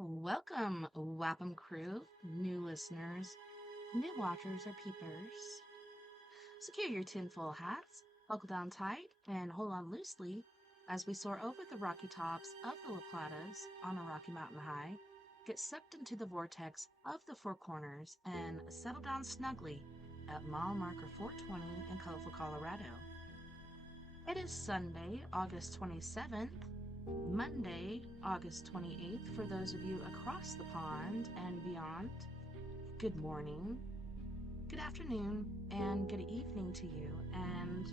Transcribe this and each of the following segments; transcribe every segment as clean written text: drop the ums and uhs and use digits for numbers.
Welcome, Wapham crew, new listeners, new watchers or peepers. Secure your tinfoil hats, buckle down tight, and hold on loosely as we soar over the rocky tops of the La Platas on a Rocky Mountain high, get sucked into the vortex of the Four Corners, and settle down snugly at mile marker 420 in colorful Colorado. It is Sunday, August 27th, Monday, August 28th, for those of you across the pond and beyond. Good morning, good afternoon, and good evening to you, and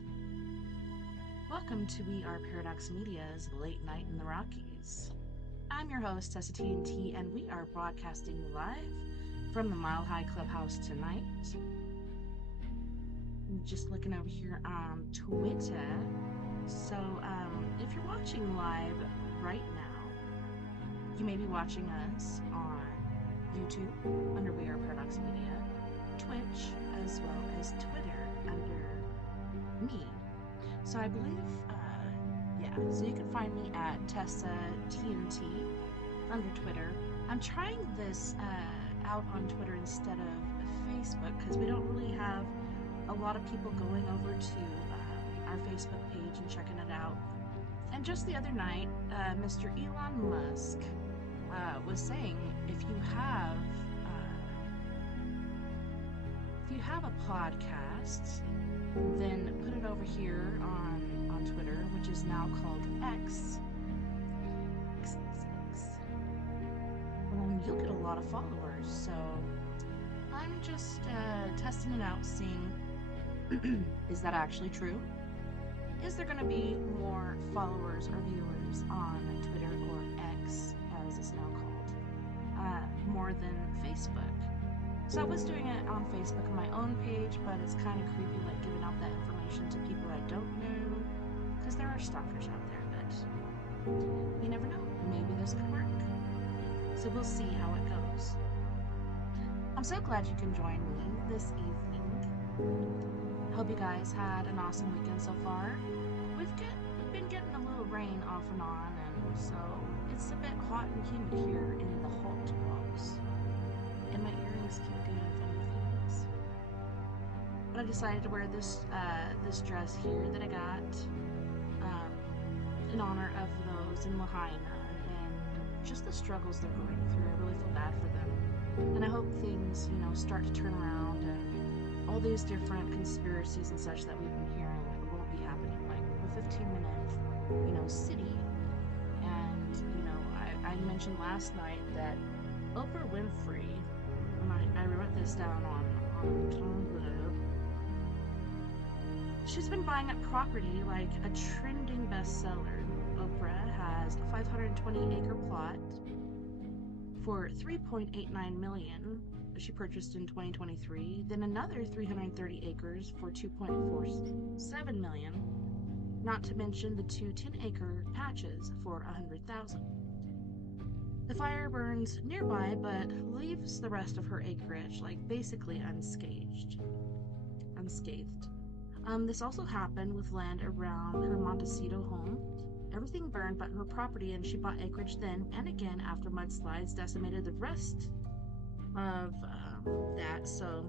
welcome to We Are Paradox Media's Late Night in the Rockies. I'm your host, TessaTNT, and we are broadcasting live from the Mile High Clubhouse tonight. I'm just looking over here on Twitter. So, if you're watching live right now, you may be watching us on YouTube under We Are Paradox Media, Twitch, as well as Twitter under me. So I believe, so you can find me at TessaTNT under Twitter. I'm trying this out on Twitter instead of Facebook because we don't really have a lot of people going over to our Facebook page and checking it out. And just the other night, Mr. Elon Musk was saying if you have a podcast, then put it over here on Twitter, which is now called X. You'll get a lot of followers. So I'm just testing it out, seeing is that actually true? Is there going to be more followers or viewers on Twitter or X, as it's now called, more than Facebook? So I was doing it on Facebook on my own page, but it's kind of creepy, like giving out that information to people I don't know, because there are stalkers out there, but you never know. Maybe this could work. So we'll see how it goes. I'm so glad you can join me this evening. Hope you guys had an awesome weekend so far. We've been getting a little rain off and on, and so it's a bit hot and humid here in the hot box. And my earrings keep doing funny things. But I decided to wear this dress here that I got in honor of those in Lahaina and just the struggles they're going through. I really feel bad for them. And I hope things, start to turn around and all these different conspiracies and such that we've been hearing won't be happening. Like the 15-minute, city. And, I mentioned last night that Oprah Winfrey, when I wrote this down on Tumblr, she's been buying up property like a trending bestseller. Oprah has a 520-acre plot for $3.89 million she purchased in 2023, then another 330 acres for $2.47 million, not to mention the two 10-acre patches for $100,000. The fire burns nearby but leaves the rest of her acreage basically unscathed. This also happened with land around her Montecito home. Everything burned but her property, and she bought acreage then and again after mudslides decimated the rest of that. So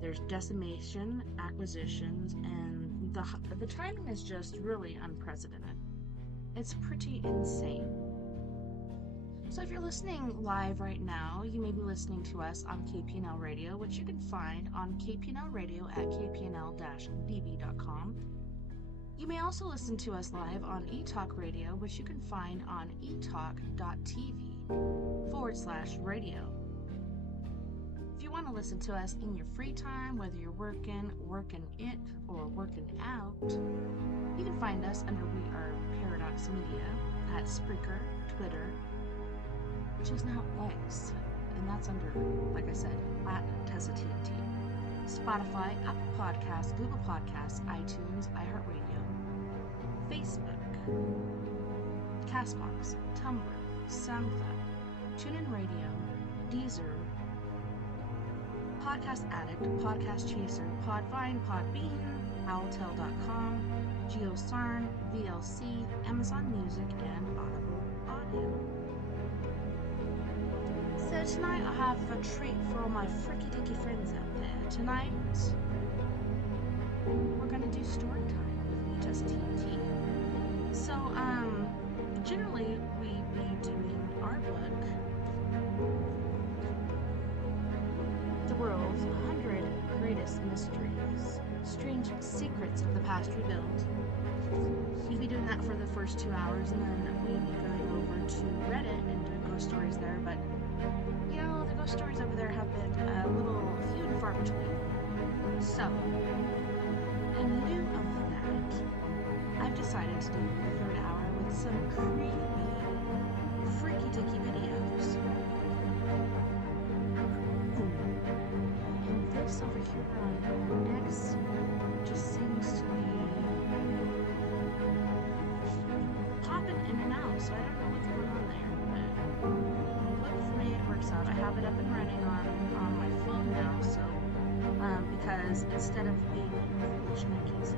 there's decimation, acquisitions, and the timing is just really unprecedented. It's pretty insane. So if you're listening live right now, you may be listening to us on KPNL Radio, which you can find on KPNL Radio at kpnl-db.com. You may also listen to us live on eTalk Radio, which you can find on etalk.tv/radio. If you want to listen to us in your free time, whether you're working it, or working out, you can find us under We Are Paradox Media at Spreaker, Twitter, which is now X, and that's under, like I said, at TessaTNT, Spotify, Apple Podcasts, Google Podcasts, iTunes, iHeartRadio, Facebook, Castbox, Tumblr, SoundCloud, TuneIn Radio, Deezer, Podcast Addict, Podcast Chaser, Podvine, Podbean, Owltail.com, GeoCern, VLC, Amazon Music, and Audible Audio. tonight I have a treat for all my fricky-dicky friends out there. Tonight, we're gonna do story time with me, TessaTNT. So, generally, we be doing our book, The World's 100 Greatest Mysteries, Strange Secrets of the Past Revealed. We'll be doing that for the first 2 hours, and then we'll be going over to Reddit and doing ghost stories there, but, you know, the ghost stories over there have been a little few and far between. So, in lieu of that, I've decided to do the third hour with some creepy, freaky-dicky videos. And this over here on X just seems to be popping in and out, so I don't know what's going on there, but for me it works out. I have it up and running on my phone now, so because instead of being foolish monkeys,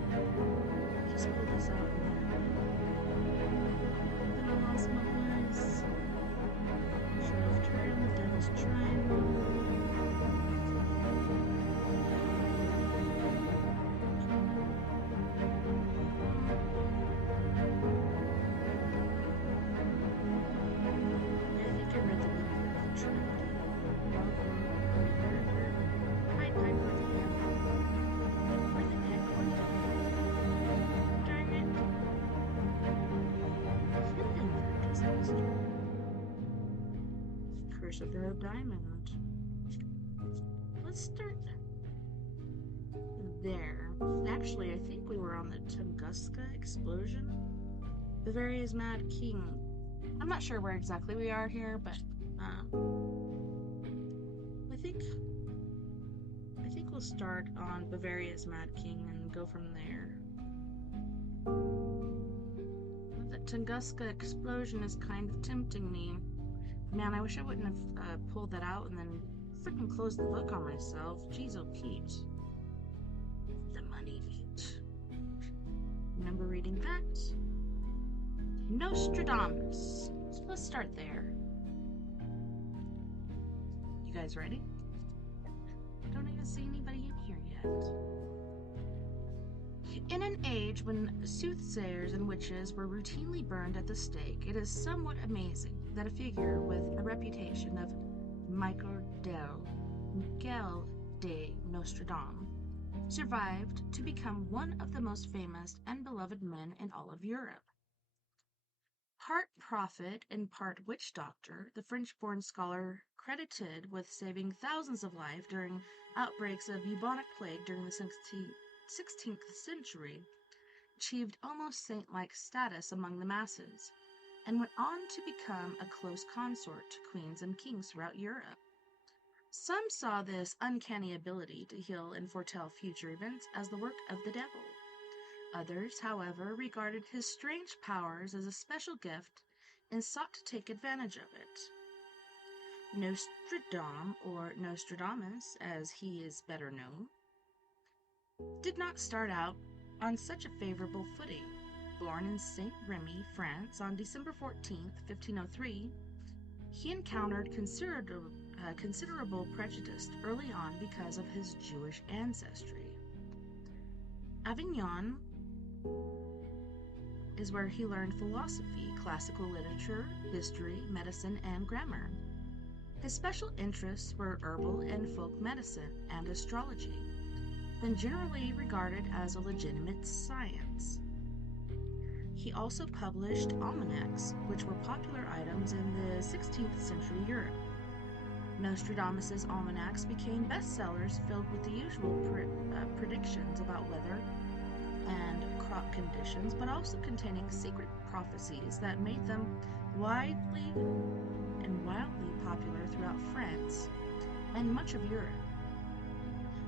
just pull this out and then I lost my voice. Should have turned the devil's triangle. Of the diamond. Let's start there. Actually, I think we were on the Tunguska explosion. Bavaria's Mad King. I'm not sure where exactly we are here, but I think we'll start on Bavaria's Mad King and go from there. The Tunguska explosion is kind of tempting me. Man, I wish I wouldn't have pulled that out and then freaking closed the book on myself. Jeez, oh Pete. The money Pete. Remember reading that? Nostradamus. So let's start there. You guys ready? I don't even see anybody in here yet. In an age when soothsayers and witches were routinely burned at the stake, it is somewhat amazing that a figure with a reputation of Miguel de Nostradam survived to become one of the most famous and beloved men in all of Europe. Part prophet and part witch doctor, the French-born scholar credited with saving thousands of lives during outbreaks of bubonic plague during the 16th century, achieved almost saint-like status among the masses, and went on to become a close consort to queens and kings throughout Europe. Some saw this uncanny ability to heal and foretell future events as the work of the devil. Others, however, regarded his strange powers as a special gift and sought to take advantage of it. Nostradam, or Nostradamus, as he is better known, did not start out on such a favorable footing. Born in Saint Remy, France, on December 14th, 1503, he encountered considerable prejudice early on because of his Jewish ancestry. Avignon is where he learned philosophy, classical literature, history, medicine, and grammar. His special interests were herbal and folk medicine and astrology, then generally regarded as a legitimate science. He also published almanacs, which were popular items in the 16th century Europe. Nostradamus's almanacs became bestsellers filled with the usual predictions about weather and crop conditions, but also containing secret prophecies that made them widely and wildly popular throughout France and much of Europe.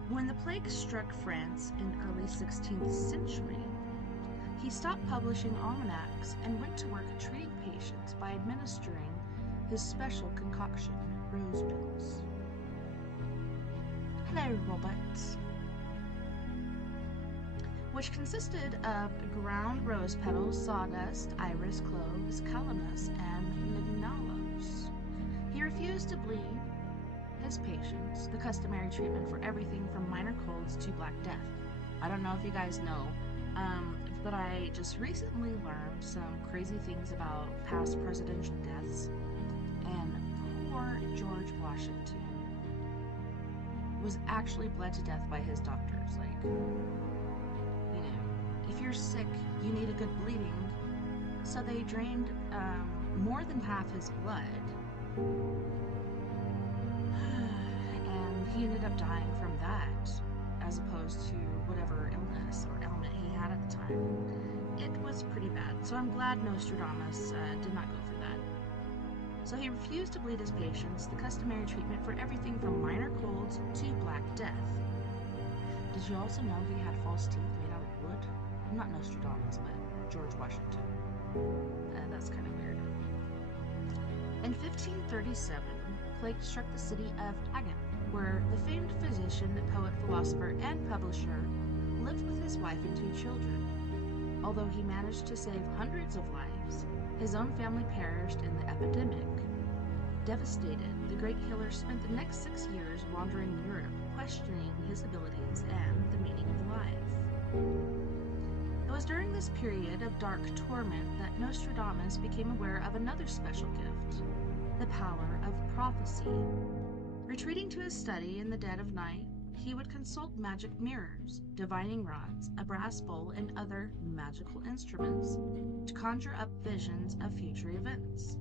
When the plague struck France in early 16th century, he stopped publishing almanacs and went to work treating patients by administering his special concoction, rose pills. Hello, Robert. Which consisted of ground rose petals, sawdust, iris, cloves, calamus, and lignalos. He refused refused to bleed his patients, the customary treatment for everything from minor colds to Black Death. I don't know if you guys know, but I just recently learned some crazy things about past presidential deaths, and poor George Washington was actually bled to death by his doctors. Like, you know, if you're sick, you need a good bleeding, so they drained more than half his blood, and he ended up dying from that, as opposed to whatever illness or ailment he had at the time. It was pretty bad, so I'm glad Nostradamus did not go for that. So he refused to bleed his patients, the customary treatment for everything from minor colds to Black Death. Did you also know he had false teeth made out of wood? Not Nostradamus, but George Washington. That's kind of weird. In 1537, plague struck the city of Hagen, where the famed physician, poet, philosopher, and publisher lived with his wife and 2 children. Although he managed to save hundreds of lives, his own family perished in the epidemic. Devastated, the great healer spent the next 6 years wandering Europe, questioning his abilities and the meaning of life. It was during this period of dark torment that Nostradamus became aware of another special gift, the power of prophecy. Retreating to his study in the dead of night, he would consult magic mirrors, divining rods, a brass bowl, and other magical instruments to conjure up visions of future events.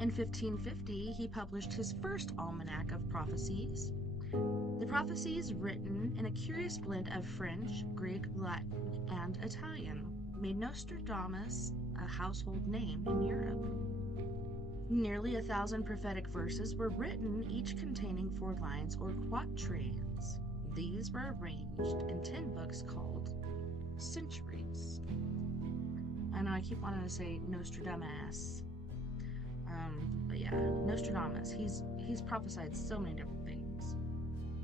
In 1550, he published his first almanac of prophecies. The prophecies, written in a curious blend of French, Greek, Latin, and Italian, made Nostradamus a household name in Europe. Nearly 1,000 prophetic verses were written, each containing 4 lines or quatrains. These were arranged in 10 books called centuries. I know I keep wanting to say Nostradamus, but yeah, Nostradamus. He's prophesied so many different things.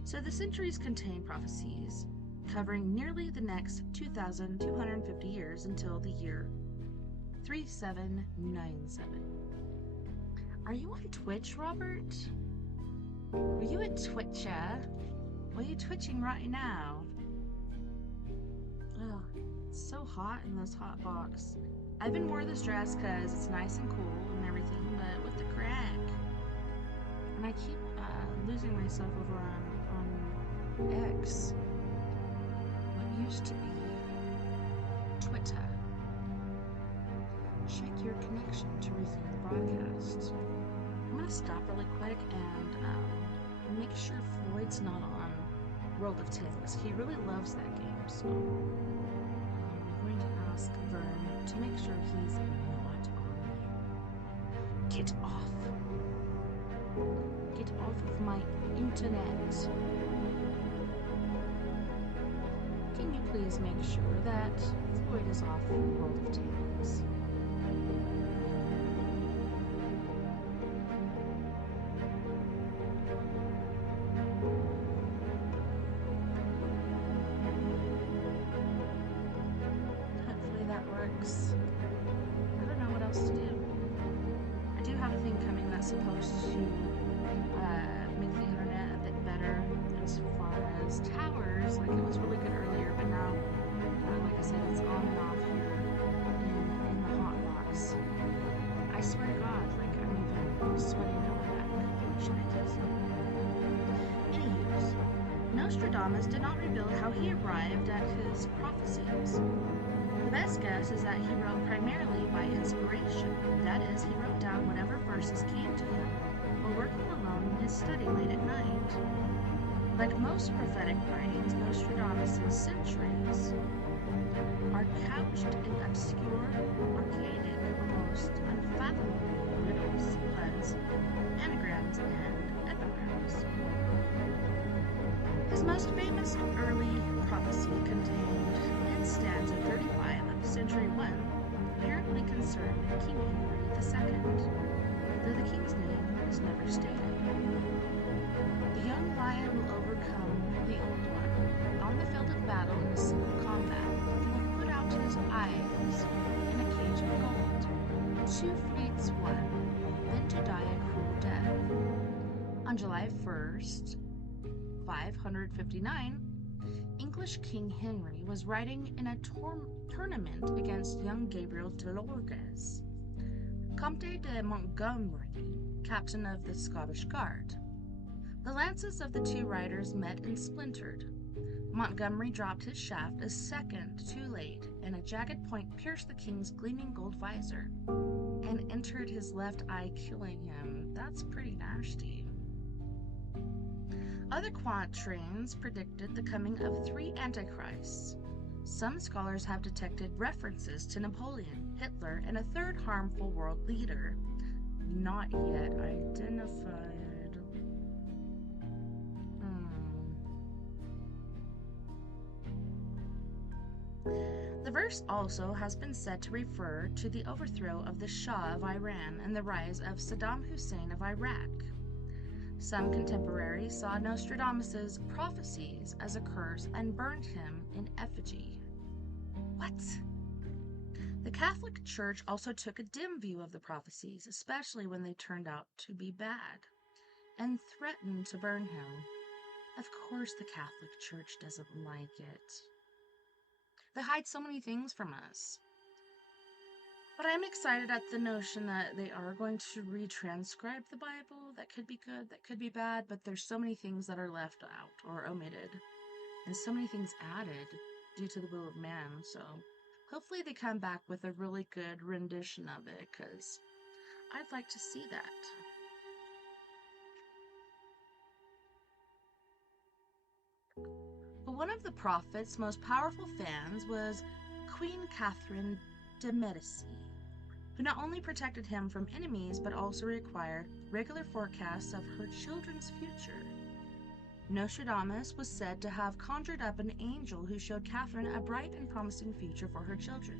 So the centuries contain prophecies covering nearly the next 2,250 years until the year 3797. Are you on Twitch, Robert? Are you a Twitcher? What are you twitching right now? Ugh, it's so hot in this hot box. I've been wore this dress because it's nice and cool and everything, but with the crack. And I keep losing myself over on X. What used to be Twitter. Check your connection to resume the broadcast. I'm going to stop really quick and make sure Floyd's not on World of Tanks. He really loves that game, so I'm going to ask Vern to make sure he's not on there. Get off. Get off of my internet. Can you please make sure that Floyd is off World of Tanks? Hopefully that works. I don't know what else to do. I do have a thing coming that's supposed to make the internet a bit better as far as towers. Like, it was really good earlier, but now, like I said, it's on and off here in the hot box. I swear to God, like, I'm even sweating out my back. Should I do something? Anyways, Nostradamus did not reveal how he arrived at his prophecies. The best guess is that he wrote primarily by inspiration. That is, he wrote down whatever verses came to him while working alone in his study late at night. Like most prophetic writings, Nostradamus' centuries are couched in obscure, archaic, almost unfathomable riddles, puns, anagrams, and epigrams. His most famous early prophecy contained in stanza 35 of Century 1 apparently concerned King Henry II, though the king's name is never stated. The young lion will overcome the old one. On the field of battle in a single combat, he will put out his eyes in a cage of gold. 2 fleets won, then to die a cruel death. On July 1st, 559, English King Henry was riding in a tournament against young Gabriel de Lorges, Comte de Montgomery, captain of the Scottish Guard. The lances of the two riders met and splintered. Montgomery dropped his shaft a second too late, and a jagged point pierced the king's gleaming gold visor and entered his left eye, killing him. That's pretty nasty. Other quatrains predicted the coming of 3 antichrists. Some scholars have detected references to Napoleon, Hitler, and a third harmful world leader, not yet identified. The verse also has been said to refer to the overthrow of the Shah of Iran and the rise of Saddam Hussein of Iraq. Some contemporaries saw Nostradamus' prophecies as a curse and burned him in effigy. What? The Catholic Church also took a dim view of the prophecies, especially when they turned out to be bad, and threatened to burn him. Of course the Catholic Church doesn't like it. They hide so many things from us. But I'm excited at the notion that they are going to retranscribe the Bible. That could be good, that could be bad, but there's so many things that are left out or omitted, and so many things added due to the will of man. So hopefully they come back with a really good rendition of it, because I'd like to see that. But one of the prophet's most powerful fans was Queen Catherine de Medici, who not only protected him from enemies but also required regular forecasts of her children's future. Nostradamus was said to have conjured up an angel who showed Catherine a bright and promising future for her children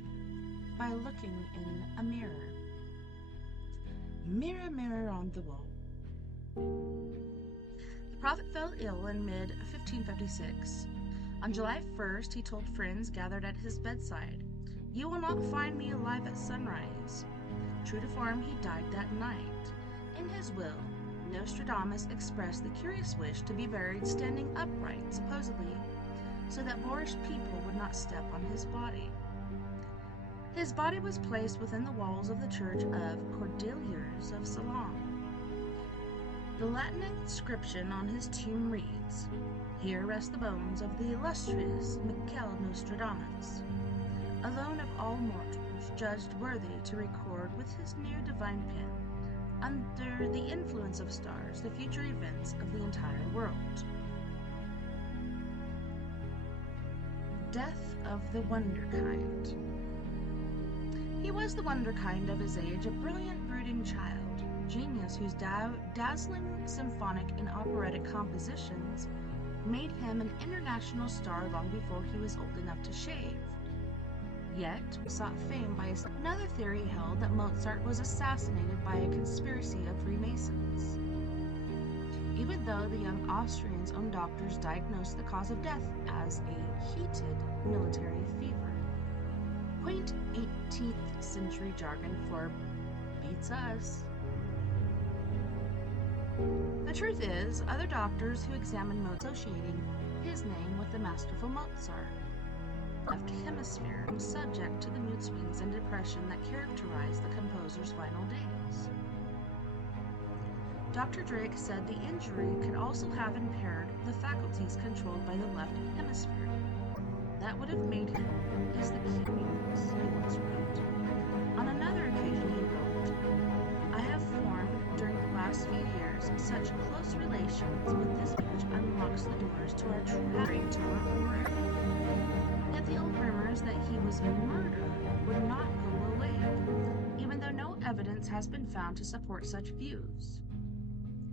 by looking in a mirror. Mirror, mirror on the wall. The prophet fell ill in mid-1556. On July 1st, he told friends gathered at his bedside, "You will not find me alive at sunrise." True to form, he died that night. In his will, Nostradamus expressed the curious wish to be buried standing upright, supposedly, so that boorish people would not step on his body. His body was placed within the walls of the church of Cordeliers of Ceylon. The Latin inscription on his tomb reads, "Here rest the bones of the illustrious Michael Nostradamus, alone of all mortals, judged worthy to record with his new divine pen, under the influence of stars, the future events of the entire world." Death of the Wonderkind. He was the wonderkind of his age, a brilliant, brooding child, genius whose dazzling symphonic and operatic compositions made him an international star long before he was old enough to shave. Yet, sought fame by another theory held that Mozart was assassinated by a conspiracy of Freemasons, even though the young Austrian's own doctors diagnosed the cause of death as a heated military fever. Quaint 18th century jargon for beats us. The truth is, other doctors who examined Mozart associating his name with the masterful Mozart left hemisphere, subject to the mood swings and depression that characterized the composer's final days. Dr. Drake said the injury could also have impaired the faculties controlled by the left hemisphere. That would have made him is the key muse, he once wrote. On another occasion he wrote, "I have formed during the last few years such close relations with this which unlocks the doors to our true territory. Yet the old rumors that he was a murderer would not go away, even though no evidence has been found to support such views."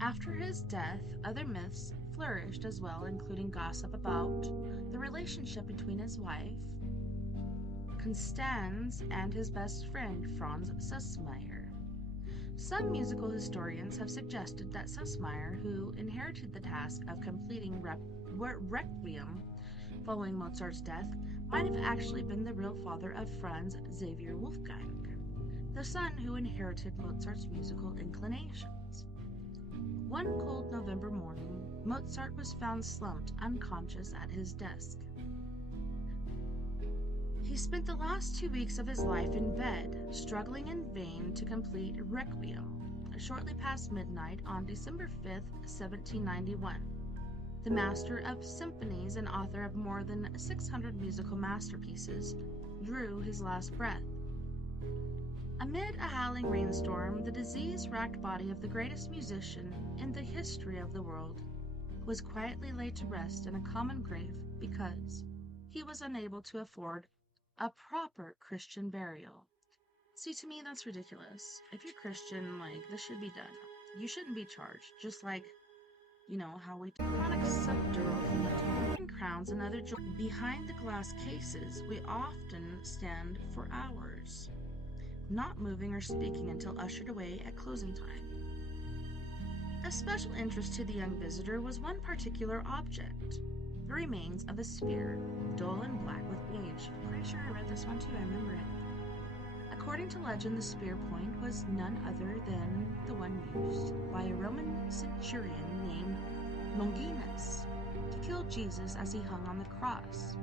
After his death, other myths flourished as well, including gossip about the relationship between his wife, Constance, and his best friend, Franz Sussmayer. Some musical historians have suggested that Sussmayer, who inherited the task of completing Requiem following Mozart's death, might have actually been the real father of Franz Xavier Wolfgang, the son who inherited Mozart's musical inclinations. One cold November morning, Mozart was found slumped unconscious at his desk. He spent the last 2 weeks of his life in bed, struggling in vain to complete Requiem, shortly past midnight on December 5th, 1791. The master of symphonies and author of more than 600 musical masterpieces drew his last breath. Amid a howling rainstorm, the disease-racked body of the greatest musician in the history of the world was quietly laid to rest in a common grave because he was unable to afford a proper Christian burial. See, to me, that's ridiculous. If you're Christian, this should be done. You shouldn't be charged, just like, how we chronic subdural heat and crowns and other joys. Behind the glass cases, we often stand for hours, not moving or speaking until ushered away at closing time. Of special interest to the young visitor was one particular object, the remains of a spear, dull and black with age. Pretty sure I read this one too, I remember it. According to legend, the spear point was none other than the one used by a Roman centurion named Longinus to kill Jesus as he hung on the cross.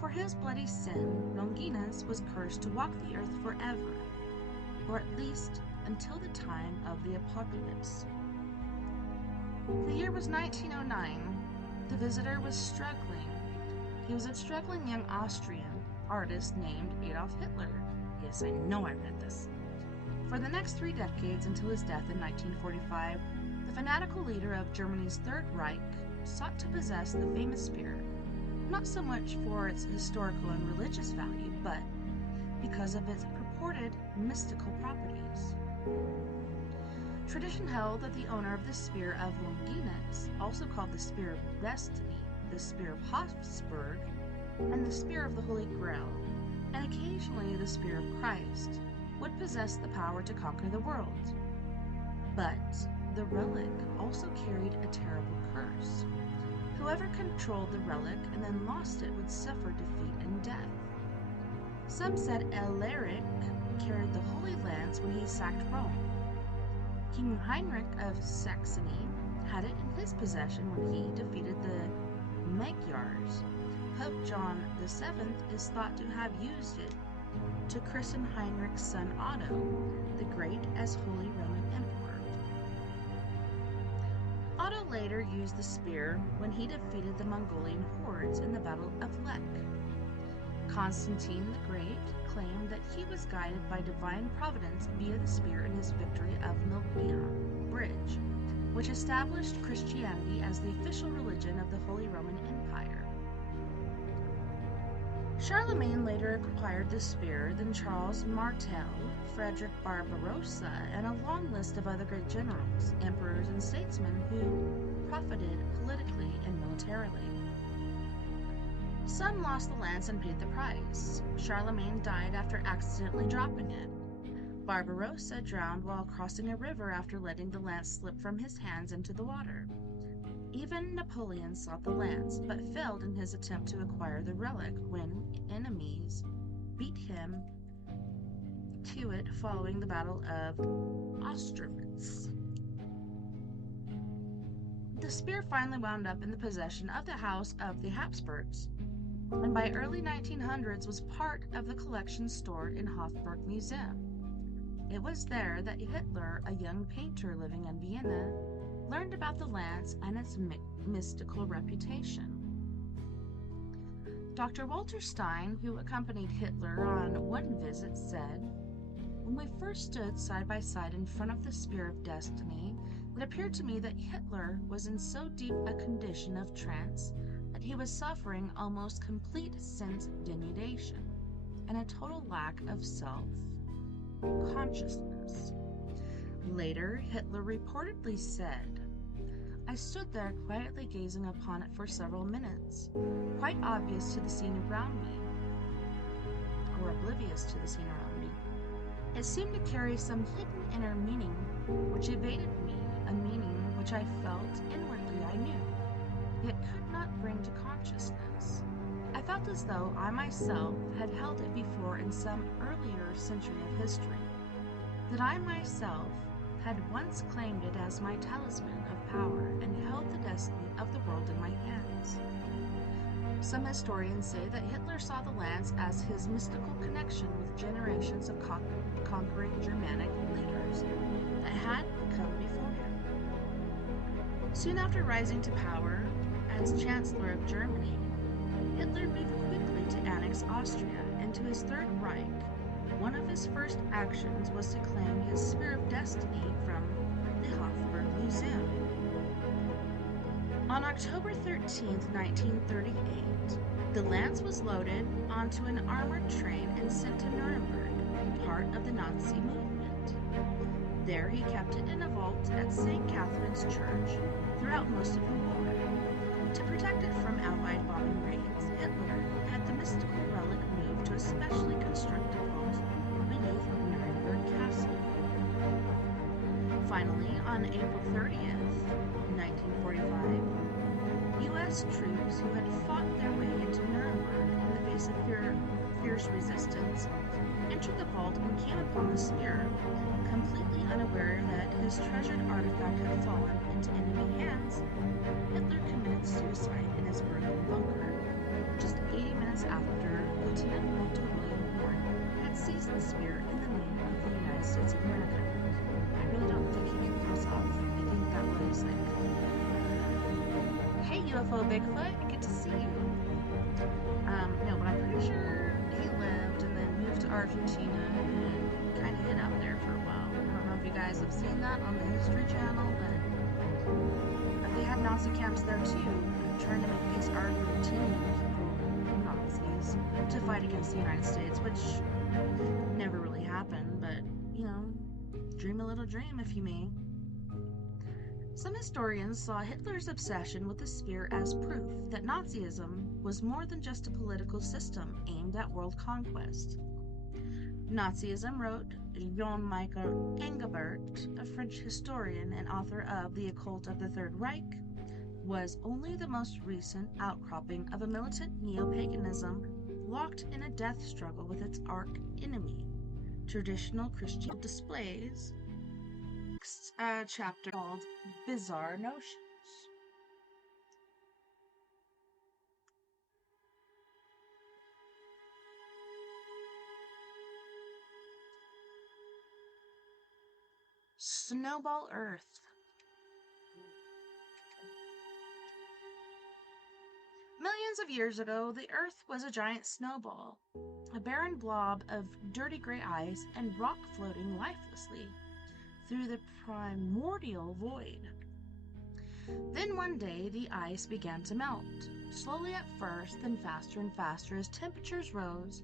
For his bloody sin, Longinus was cursed to walk the earth forever, or at least until the time of the apocalypse. The year was 1909. The visitor was struggling. He was a struggling young Austrian artist named Adolf Hitler. Yes, I know I read this. For the next 3 decades until his death in 1945, the fanatical leader of Germany's Third Reich sought to possess the famous spear, not so much for its historical and religious value, but because of its purported mystical properties. Tradition held that the owner of the Spear of Longinus, also called the Spear of Destiny, the Spear of Habsburg, and the Spear of the Holy Grail, and occasionally the Spear of Christ, would possess the power to conquer the world. But the relic also carried a terrible curse. Whoever controlled the relic and then lost it would suffer defeat and death. Some said Alaric carried the Holy Lance when he sacked Rome. King Heinrich of Saxony had it in his possession when he defeated the Magyars. Pope John VII is thought to have used it to christen Heinrich's son Otto the Great as Holy Roman Emperor. Otto later used the spear when he defeated the Mongolian hordes in the Battle of Lech. Constantine the Great claimed that he was guided by divine providence via the spear in his victory of Milvia Bridge, which established Christianity as the official religion of the Holy Roman Empire. Charlemagne later acquired the spear, then Charles Martel, Frederick Barbarossa, and a long list of other great generals, emperors, and statesmen who profited politically and militarily. Some lost the lance and paid the price. Charlemagne died after accidentally dropping it. Barbarossa drowned while crossing a river after letting the lance slip from his hands into the water. Even Napoleon sought the lance, but failed in his attempt to acquire the relic when enemies beat him to it following the Battle of Austerlitz. The spear finally wound up in the possession of the House of the Habsburgs, and by early 1900s was part of the collection stored in Hofburg Museum. It was there that Hitler, a young painter living in Vienna, learned about the lance and its mystical reputation. Dr. Walter Stein, who accompanied Hitler on one visit, said, "When we first stood side by side in front of the Spear of Destiny, it appeared to me that Hitler was in so deep a condition of trance that he was suffering almost complete sense denudation and a total lack of self-consciousness." Later, Hitler reportedly said, "I stood there quietly gazing upon it for several minutes, quite oblivious to the scene around me. It seemed to carry some hidden inner meaning which evaded me, a meaning which I felt inwardly I knew, yet could not bring to consciousness. I felt as though I myself had held it before in some earlier century of history, that I myself had once claimed it as my talisman of power and held the destiny of the world in my hands. Some historians say that Hitler saw the lance as his mystical connection with generations of conquering Germanic leaders that had come before him. Soon after rising to power as Chancellor of Germany, Hitler moved quickly to annex Austria into his Third Reich. One of his first actions was to claim his Spear of Destiny from the Hofburg Museum. On October 13, 1938, the lance was loaded onto an armored train and sent to Nuremberg, part of the Nazi movement. There he kept it in a vault at St. Catherine's Church throughout most of the war. To protect it from Allied bombing raids, Hitler had the mystical relic moved to a specially constructed vault beneath Nuremberg Castle. Finally, on April 30th, 1945, U.S. troops who had fought their way into Nuremberg in the face of fierce resistance entered the vault and came upon the spear, completely unaware that his treasured artifact had fallen into enemy hands. Hitler committed suicide in his Berlin bunker, just 80 minutes after Lieutenant Walter William Horn had seized the spear in the name of the United States of America. I really don't think he killed himself. I think that was like, hey UFO Bigfoot, good to see you. No, but I'm pretty sure he lived and then moved to Argentina and kind of hid out there for a while. I don't know if you guys have seen that on the History Channel, but they had Nazi camps there too, trying to make these Argentinian people Nazis to fight against the United States, which never really happened, but, you know, dream a little dream if you may. Some historians saw Hitler's obsession with the spear as proof that Nazism was more than just a political system aimed at world conquest. Nazism, wrote Jean-Michel Engelbert, a French historian and author of The Occult of the Third Reich, was only the most recent outcropping of a militant neo-paganism locked in a death struggle with its arch enemy, traditional Christian displays. Next chapter called Bizarre Notions. Snowball Earth. Millions of years ago, the Earth was a giant snowball, a barren blob of dirty gray ice and rock floating lifelessly through the primordial void. Then one day, the ice began to melt, slowly at first, then faster and faster as temperatures rose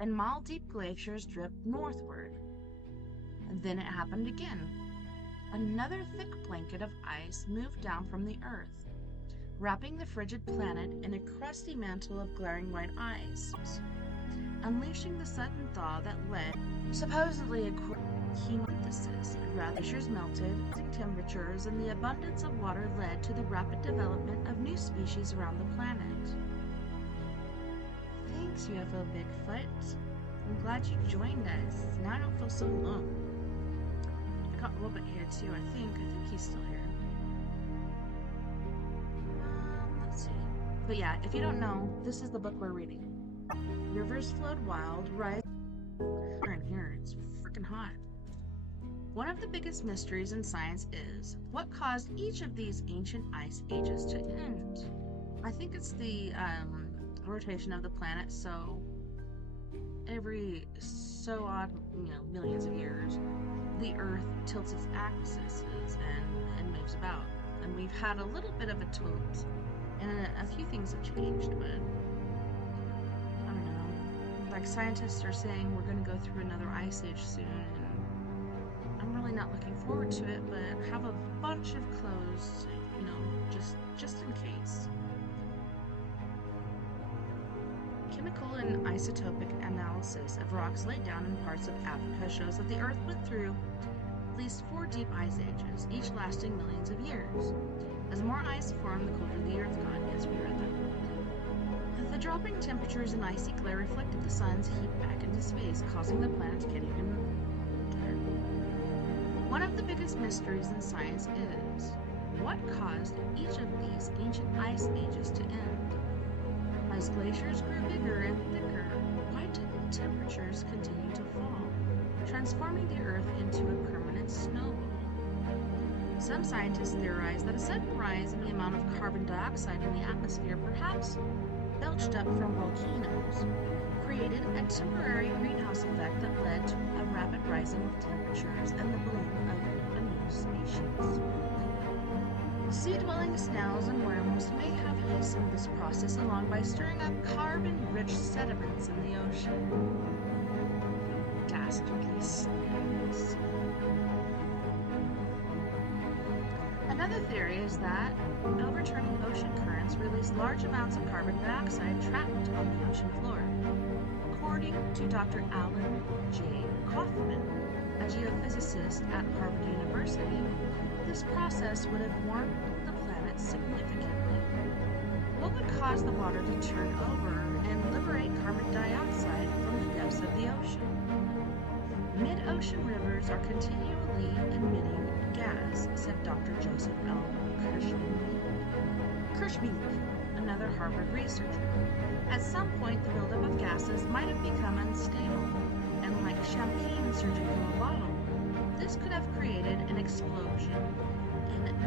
and mile-deep glaciers dripped northward. And then it happened again. Another thick blanket of ice moved down from the Earth, wrapping the frigid planet in a crusty mantle of glaring white ice, unleashing the sudden thaw that led, supposedly according chemosynthesis. Glaciers melted, temperatures, and the abundance of water led to the rapid development of new species around the planet. Thanks, UFO Bigfoot. I'm glad you joined us. Now I don't feel so alone. I got Robert here too, I think he's still here. Let's see. But yeah, if you don't know, this is the book we're reading. Rivers flowed wild, rise in here. It's freaking hot. One of the biggest mysteries in science is what caused each of these ancient ice ages to end. I think it's the rotation of the planet, so every so odd, millions of years, the Earth tilts its axis and moves about. And we've had a little bit of a tilt, and a few things have changed, but I don't know. Like scientists are saying we're going to go through another ice age soon, and I'm really not looking forward to it, but have a bunch of clothes, just in case. Chemical and isotopic analysis of rocks laid down in parts of Africa shows that the Earth went through at least 4 deep ice ages, each lasting millions of years. As more ice formed, the colder the Earth got. Yes, we read that. The dropping temperatures and icy glare reflected the sun's heat back into space, causing the planet to get even One of the biggest mysteries in science is what caused each of these ancient ice ages to end? As glaciers grew bigger and thicker, why did temperatures continue to fall, transforming the Earth into a permanent snowball? Some scientists theorize that a sudden rise in the amount of carbon dioxide in the atmosphere, perhaps belched up from volcanoes, created a temporary greenhouse effect that led to a rapid rising of temperatures and the bloom of a new species. Sea-dwelling snails and worms may have hastened this process along by stirring up carbon-rich sediments in the ocean. Dastardly snails. Another theory is that overturning ocean currents release large amounts of carbon dioxide trapped on the ocean floor. According to Dr. Alan J. Kaufman, a geophysicist at Harvard University, this process would have warmed the planet significantly. What would cause the water to turn over and liberate carbon dioxide from the depths of the ocean? Mid-ocean rivers are continually emitting gas, said Dr. Joseph L. Kirschmink, another Harvard researcher. At some point, the buildup of gases might have become unstable, and like champagne surging from a bottle, this could have created an explosion,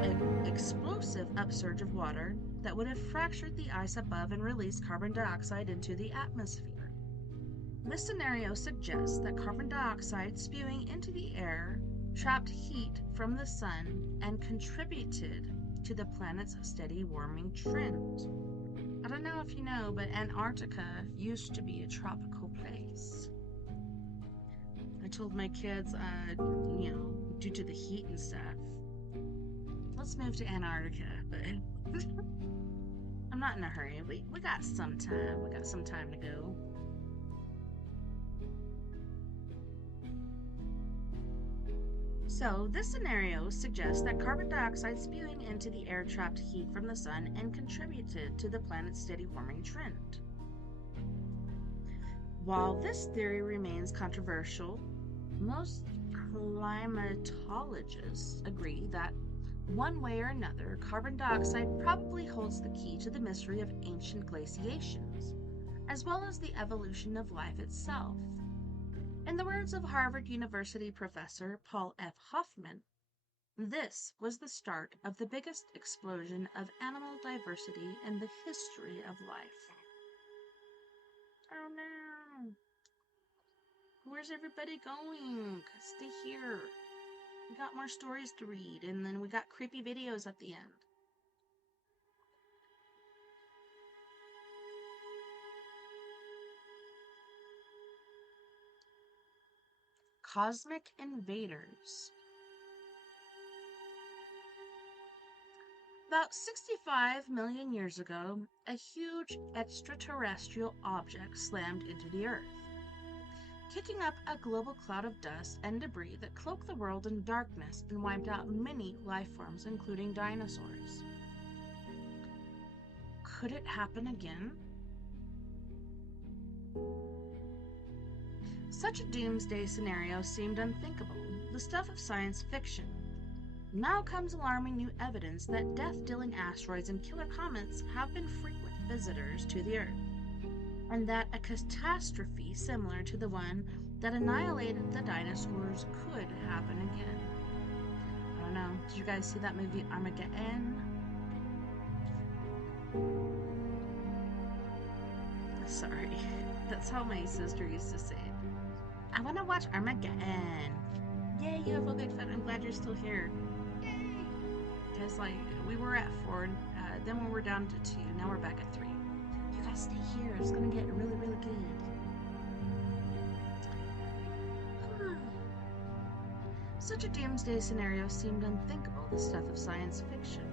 an explosive upsurge of water that would have fractured the ice above and released carbon dioxide into the atmosphere. This scenario suggests that carbon dioxide spewing into the air trapped heat from the sun and contributed to the planet's steady warming trend. I don't know if you know, but Antarctica used to be a tropical place. I told my kids, due to the heat and stuff, let's move to Antarctica, but I'm not in a hurry. We got some time. We got some time to go. So, this scenario suggests that carbon dioxide spewing into the air trapped heat from the sun and contributed to the planet's steady warming trend. While this theory remains controversial, most climatologists agree that, one way or another, carbon dioxide probably holds the key to the mystery of ancient glaciations, as well as the evolution of life itself. In the words of Harvard University professor Paul F. Hoffman, this was the start of the biggest explosion of animal diversity in the history of life. Oh no! Where's everybody going? Stay here. We got more stories to read, and then we got creepy videos at the end. Cosmic invaders. About 65 million years ago, a huge extraterrestrial object slammed into the Earth, kicking up a global cloud of dust and debris that cloaked the world in darkness and wiped out many life forms, including dinosaurs. Could it happen again? Such a doomsday scenario seemed unthinkable, the stuff of science fiction. Now comes alarming new evidence that death-dealing asteroids and killer comets have been frequent visitors to the Earth, and that a catastrophe similar to the one that annihilated the dinosaurs could happen again. I don't know. Did you guys see that movie Armageddon? Sorry. That's how my sister used to say it. I want to watch Armageddon. Yay, UFO Bigfoot. I'm glad you're still here. Yay! Because, we were at 4, then we were down to 2, now we're back at 3. You guys stay here. It's going to get really, really good. Such a doomsday scenario seemed unthinkable, the stuff of science fiction.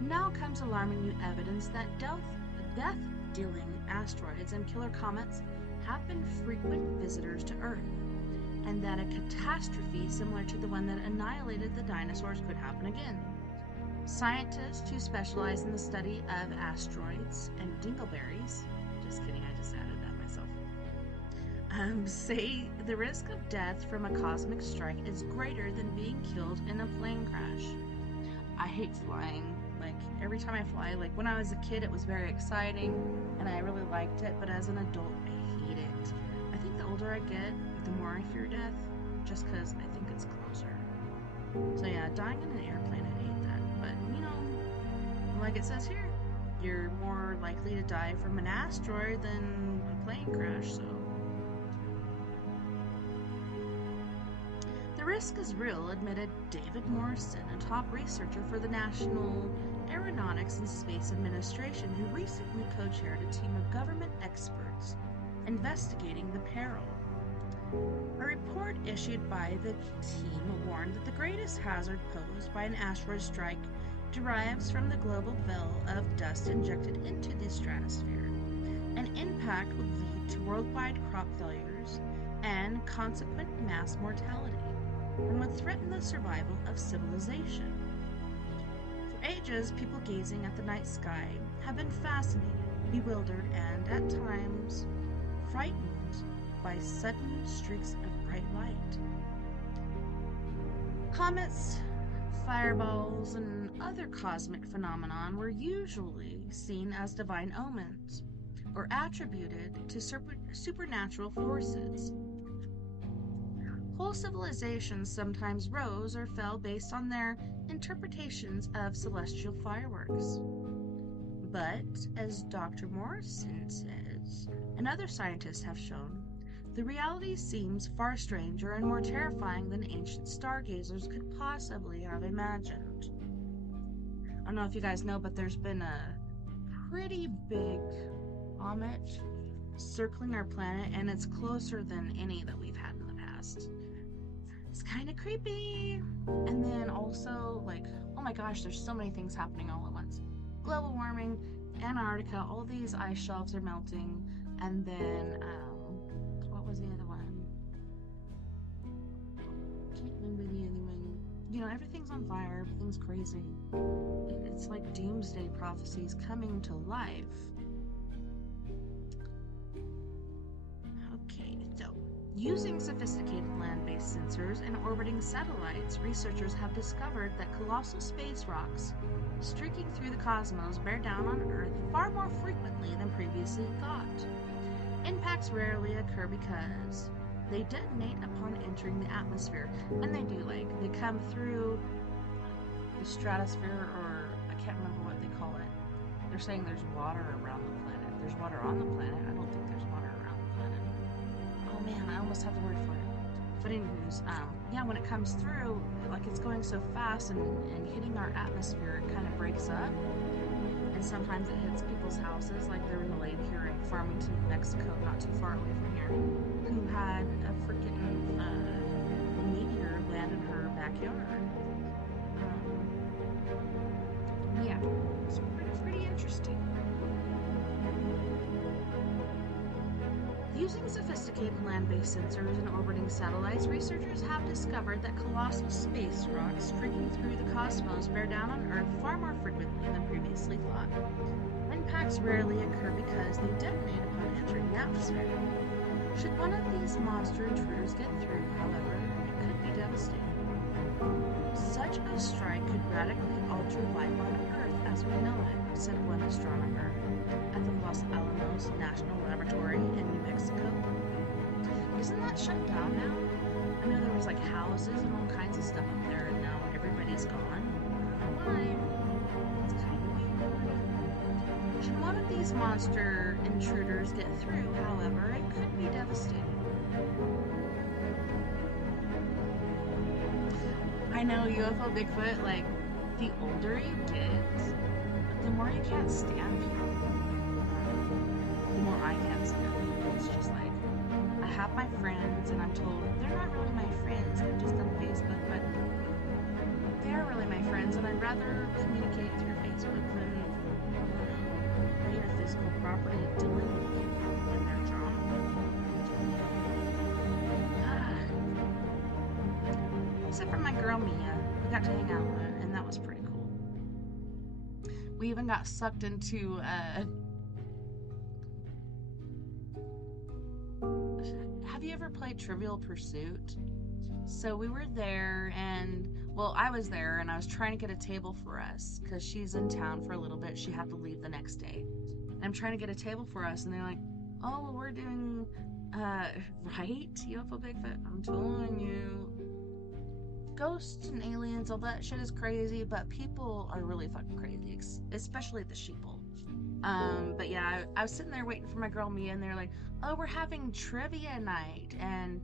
Now comes alarming new evidence that death-dealing asteroids and killer comets have been frequent visitors to Earth, and that a catastrophe similar to the one that annihilated the dinosaurs could happen again. Scientists who specialize in the study of asteroids and dingleberries, just kidding, I just added that myself, say the risk of death from a cosmic strike is greater than being killed in a plane crash. I hate flying. Like, every time I fly, like, when I was a kid, it was very exciting, and I really liked it, but as an adult, I hate it. I think the older I get, the more I fear death, just because I think it's closer. So yeah, dying in an airplane, I hate that. But, you know, like it says here, you're more likely to die from an asteroid than a plane crash, so. The risk is real, admitted David Morrison, a top researcher for the National Aeronautics and Space Administration, who recently co-chaired a team of government experts investigating the peril. A report issued by the team warned that the greatest hazard posed by an asteroid strike derives from the global veil of dust injected into the stratosphere. An impact would lead to worldwide crop failures and consequent mass mortality, and would threaten the survival of civilization. For ages, people gazing at the night sky have been fascinated, bewildered, and at times frightened by sudden streaks of bright light. Comets, fireballs, and other cosmic phenomenon were usually seen as divine omens or attributed to supernatural forces. Whole civilizations sometimes rose or fell based on their interpretations of celestial fireworks. But, as Dr. Morrison says, and other scientists have shown, the reality seems far stranger and more terrifying than ancient stargazers could possibly have imagined. I don't know if you guys know, but there's been a pretty big comet circling our planet, and it's closer than any that we've had in the past. It's kind of creepy. And then also, like, oh my gosh, there's so many things happening all at once. Global warming, Antarctica, all these ice shelves are melting, and then, what was the other one? Can't remember the other one. You know, everything's on fire, everything's crazy. It's like doomsday prophecies coming to life. Okay, so using sophisticated land-based sensors and orbiting satellites, researchers have discovered that colossal space rocks streaking through the cosmos bear down on Earth far more frequently than previously thought. Impacts rarely occur because they detonate upon entering the atmosphere, and they do, like, they come through the stratosphere, or I can't remember what they call it. They're saying there's water around the planet. There's water on the planet. I don't think there's water around the planet. Oh man, I almost have the word for it. But anyways, yeah, when it comes through, like, it's going so fast and hitting our atmosphere, it kind of breaks up. And sometimes it hits people's houses. Like, there was a lady here in Farmington, Mexico, not too far away from here, who had a freaking meteor land in her backyard. Yeah, it's pretty interesting. Using sophisticated land-based sensors and orbiting satellites, researchers have discovered that colossal space rocks streaking through the cosmos bear down on Earth far more frequently than previously thought. Impacts rarely occur because they detonate upon entering the atmosphere. Should one of these monster intruders get through, however, it could be devastating. Such a strike could radically alter life on Earth as we know it, said one astronomer at the Los Alamos National Laboratory in New Mexico. Isn't that shut down now? I know there was, like, houses and all kinds of stuff up there, and now everybody's gone. I don't know why. It's kind of weird. Should one of these monster intruders get through, however, it could be devastating. I know, UFO Bigfoot, like, the older you get, the more you can't stand people. The more I can't stand people. It's just like, I have my friends, and I'm told they're not really my friends, they're just on Facebook, but they are really my friends, and I'd rather communicate through Facebook than be a physical property dealing with people and their job. Except for my girl Mia, we got to hang out with her, and that was pretty cool. We even got sucked into ever played Trivial Pursuit? So we were there, and well, I was there, and I was trying to get a table for us because she's in town for a little bit. She had to leave the next day. And I'm trying to get a table for us, and they're like, "Oh, well, we're doing, uh, right? UFO Bigfoot. I'm telling you, ghosts and aliens, all that shit is crazy, but people are really fucking crazy, especially the sheeple." But yeah, I was sitting there waiting for my girl Mia, and they're like, "Oh, we're having trivia night, and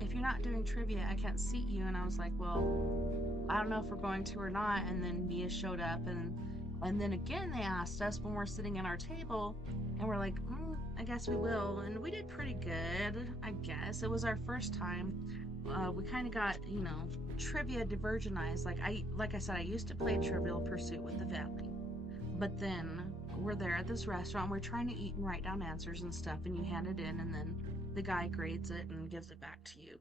if you're not doing trivia, I can't seat you." And I was like, "Well, I don't know if we're going to or not." And then Mia showed up, and then again they asked us when we're sitting at our table, and we're like, "I guess we will." And we did pretty good, I guess. It was our first time. We kind of got, trivia divergenized. Like I said, I used to play Trivial Pursuit with the family. But then we're there at this restaurant, we're trying to eat and write down answers and stuff, and you hand it in, and then the guy grades it and gives it back to you.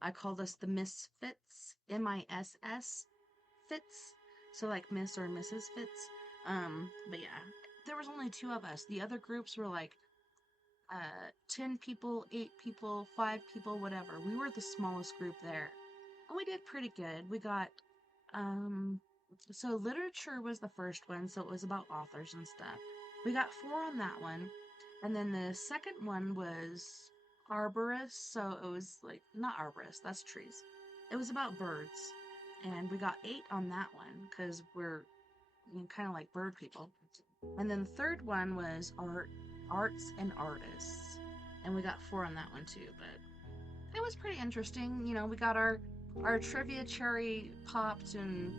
I called us the Misfits, MISS Fits, so like Miss or Mrs. Fits. But yeah, there was only 2 of us. The other groups were like 10 people, 8 people, 5 people, whatever. We were the smallest group there. And we did pretty good. We got um so literature was the first one, so it was about authors and stuff. We got 4 on that one. And then the second one was arborist, so it was like not arborist, that's trees. It was about birds. And we got 8 on that one because we're kind of like bird people. And then the third one was arts and artists. And we got 4 on that one too, but it was pretty interesting. We got our trivia cherry popped and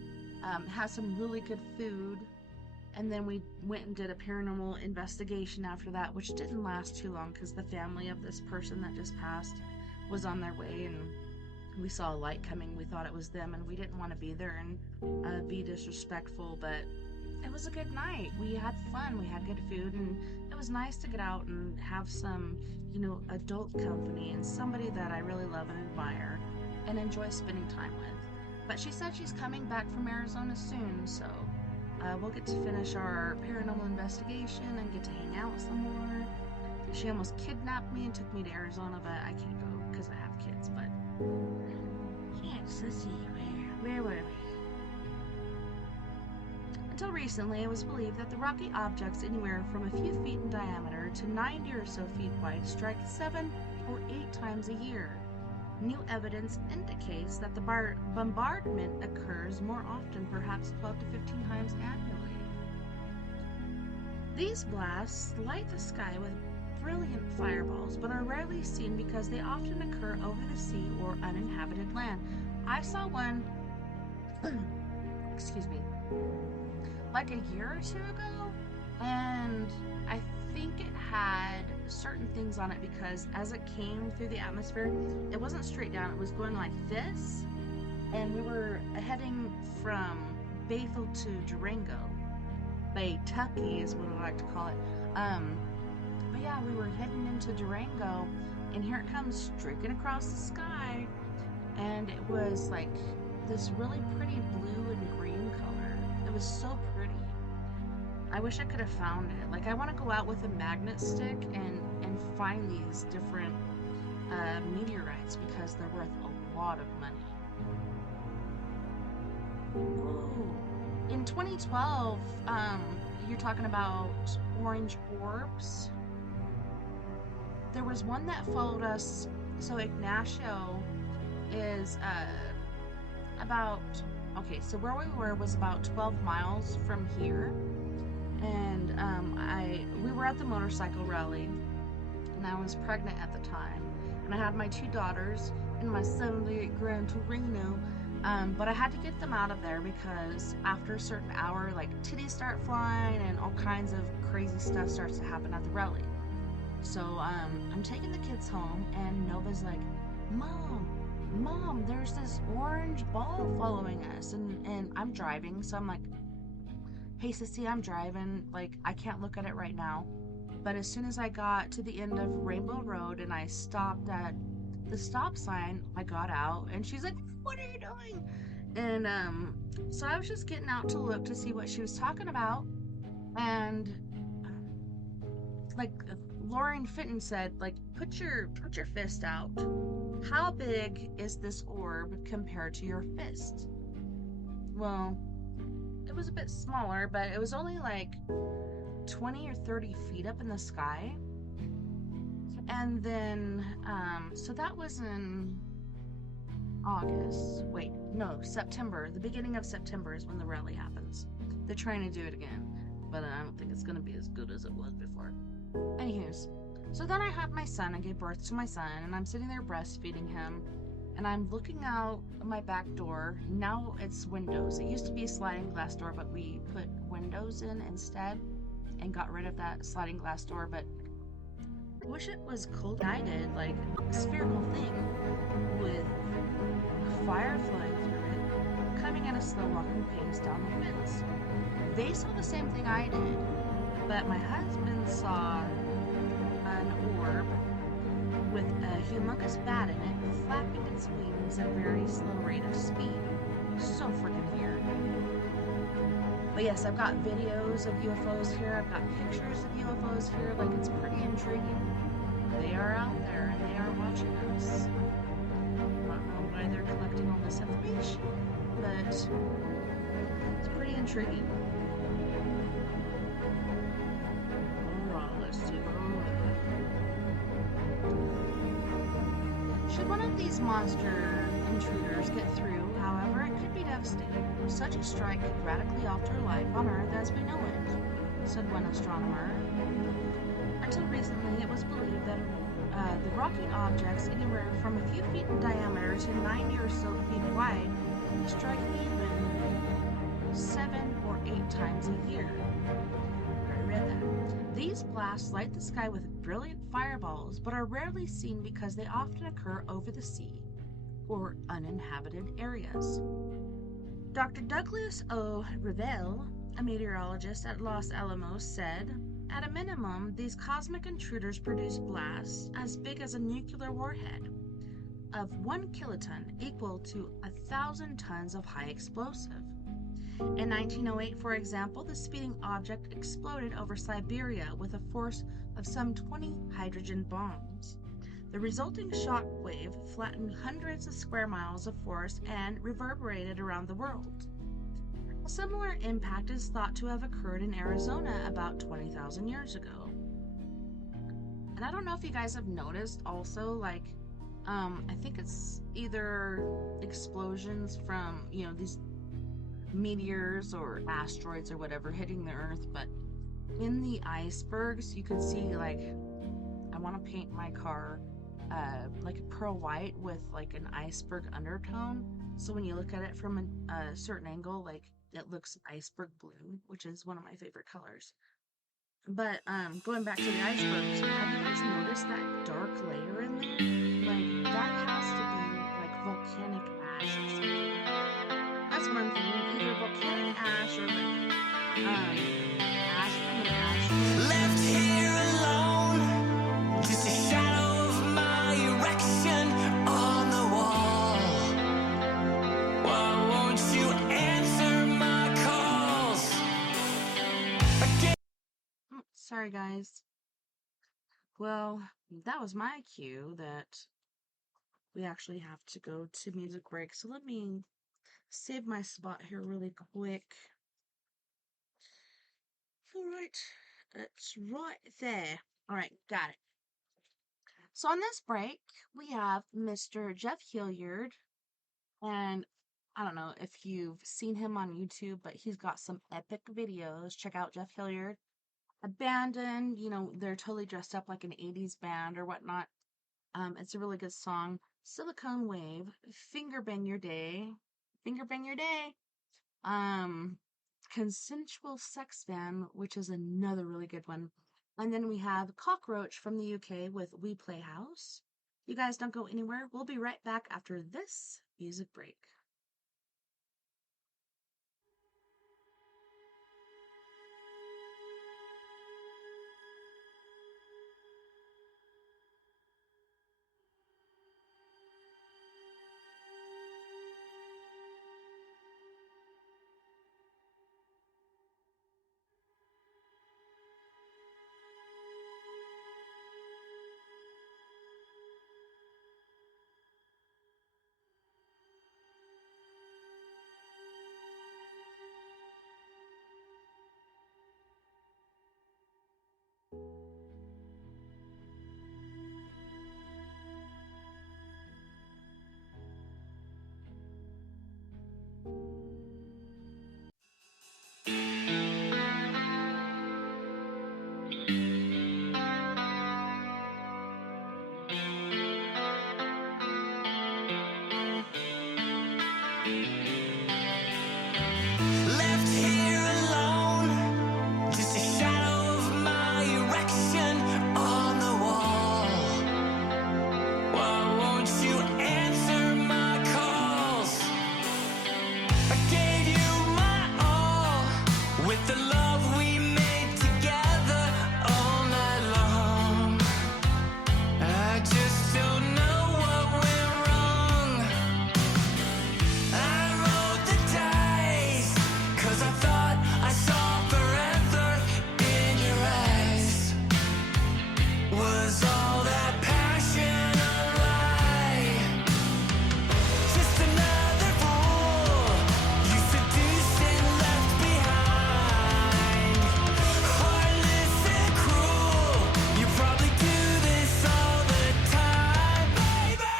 had some really good food. And then we went and did a paranormal investigation after that, which didn't last too long because the family of this person that just passed was on their way, and we saw a light coming. We thought it was them, and we didn't want to be there and be disrespectful, but it was a good night. We had fun, we had good food, and it was nice to get out and have some, adult company and somebody that I really love and admire and enjoy spending time with. But she said she's coming back from Arizona soon, so we'll get to finish our paranormal investigation and get to hang out some more. She almost kidnapped me and took me to Arizona, but I can't go because I have kids. But yes, let's see, where were we? Until recently, it was believed that the rocky objects anywhere from a few feet in diameter to 90 or so feet wide strike 7 or 8 times a year. New evidence indicates that the bombardment occurs more often, perhaps 12 to 15 times annually. These blasts light the sky with brilliant fireballs, but are rarely seen because they often occur over the sea or uninhabited land. I saw one, excuse me, like a year or 2 ago, and I think it had certain things on it because as it came through the atmosphere, it wasn't straight down, it was going like this, and we were heading from Bethel to Durango. Baytucky is what I like to call it. But yeah, we were heading into Durango, and here it comes streaking across the sky, and it was like this really pretty blue and green color. It was so pretty. I wish I could have found it. Like, I want to go out with a magnet stick and find these different meteorites because they're worth a lot of money. Ooh. In 2012, you're talking about orange orbs. There was one that followed us. So Ignacio is so where we were was about 12 miles from here. And we were at the motorcycle rally, and I was pregnant at the time, and I had my 2 daughters in my 78 Gran Torino, but I had to get them out of there because after a certain hour, like, titties start flying and all kinds of crazy stuff starts to happen at the rally. So I'm taking the kids home, and Nova's like, Mom, there's this orange ball following us, and I'm driving, so I'm like, "Hey, sissy, I'm driving, like, I can't look at it right now." But as soon as I got to the end of Rainbow Road and I stopped at the stop sign, I got out, and she's like, "What are you doing?" And so I was just getting out to look to see what she was talking about, and like Lauren Fitton said, like, put your fist out. How big is this orb compared to your fist? Well, it was a bit smaller, but it was only like 20 or 30 feet up in the sky. And then, so that was in August. Wait, no, September. The beginning of September is when the rally happens. They're trying to do it again, but I don't think it's going to be as good as it was before. Anywho's, so then I had my son. I gave birth to my son, and I'm sitting there breastfeeding him, and I'm looking out my back door. Now it's windows. It used to be a sliding glass door, but we put windows in instead and got rid of that sliding glass door. But I wish it was cold-guided, like a spherical thing with fire flowing through it, coming at a slow walking pace down the fence. They saw the same thing I did, but my husband saw an orb with a humongous bat in it, flapping its wings at a very slow rate of speed. So freaking weird. But yes, I've got videos of UFOs here, I've got pictures of UFOs here, like it's pretty intriguing. They are out there and they are watching us. I don't know why they're collecting all this information, but it's pretty intriguing. Alright, let's see where we're at. Should one of these monster intruders get through, however, it could be devastating. Such a strike could radically alter life on Earth as we know it, said one astronomer. Until recently, it was believed that the rocky objects anywhere from a few feet in diameter to 90 or so feet wide strike even 7 or 8 times a year. I read that. These blasts light the sky with brilliant fireballs, but are rarely seen because they often occur over the sea or uninhabited areas. Dr. Douglas O. Revelle, a meteorologist at Los Alamos, said, at a minimum, these cosmic intruders produce blasts as big as a nuclear warhead of 1 kiloton, equal to 1,000 tons of high explosive. In 1908, for example, the speeding object exploded over Siberia with a force of some 20 hydrogen bombs. The resulting shock wave flattened hundreds of square miles of forest and reverberated around the world. A similar impact is thought to have occurred in Arizona about 20,000 years ago. And I don't know if you guys have noticed also, like, I think it's either explosions from, these meteors or asteroids or whatever hitting the Earth, but in the icebergs, you can see, like, I want to paint my car like a pearl white with like an iceberg undertone. So when you look at it from a certain angle, like it looks iceberg blue, which is one of my favorite colors. But going back to the icebergs, have you guys noticed that dark layer in there? Like that has to be like volcanic ash or something. That's what I'm thinking. Either volcanic ash or like ash from an asteroid. Left here alone, just a shadow of my erection on the wall. Why won't you answer my calls? Sorry, guys. Well, that was my cue that we actually have to go to music break. So let me save my spot here really quick. All right, it's right there. All right, got it. So on this break, we have Mr. Jeff Hilliard, and I don't know if you've seen him on YouTube, but he's got some epic videos. Check out Jeff Hilliard. Abandoned, they're totally dressed up like an 80s band or whatnot. It's a really good song. Silicone Wave, Finger Bang Your Day, Finger Bang Your Day. Consensual Sex Band, which is another really good one. And then we have Cockroach from the UK with We Play House. You guys don't go anywhere. We'll be right back after this music break. Left here alone, just a shadow of my erection on the wall. Why won't you answer my calls? I gave you my all with the love we made together all night long. I just don't know what went wrong. I rolled the dice, 'cause I thought I saw forever in your eyes. Was all that passion a lie? Just another fool you seduced and left behind. Heartless and cruel, you probably do this all the time, baby.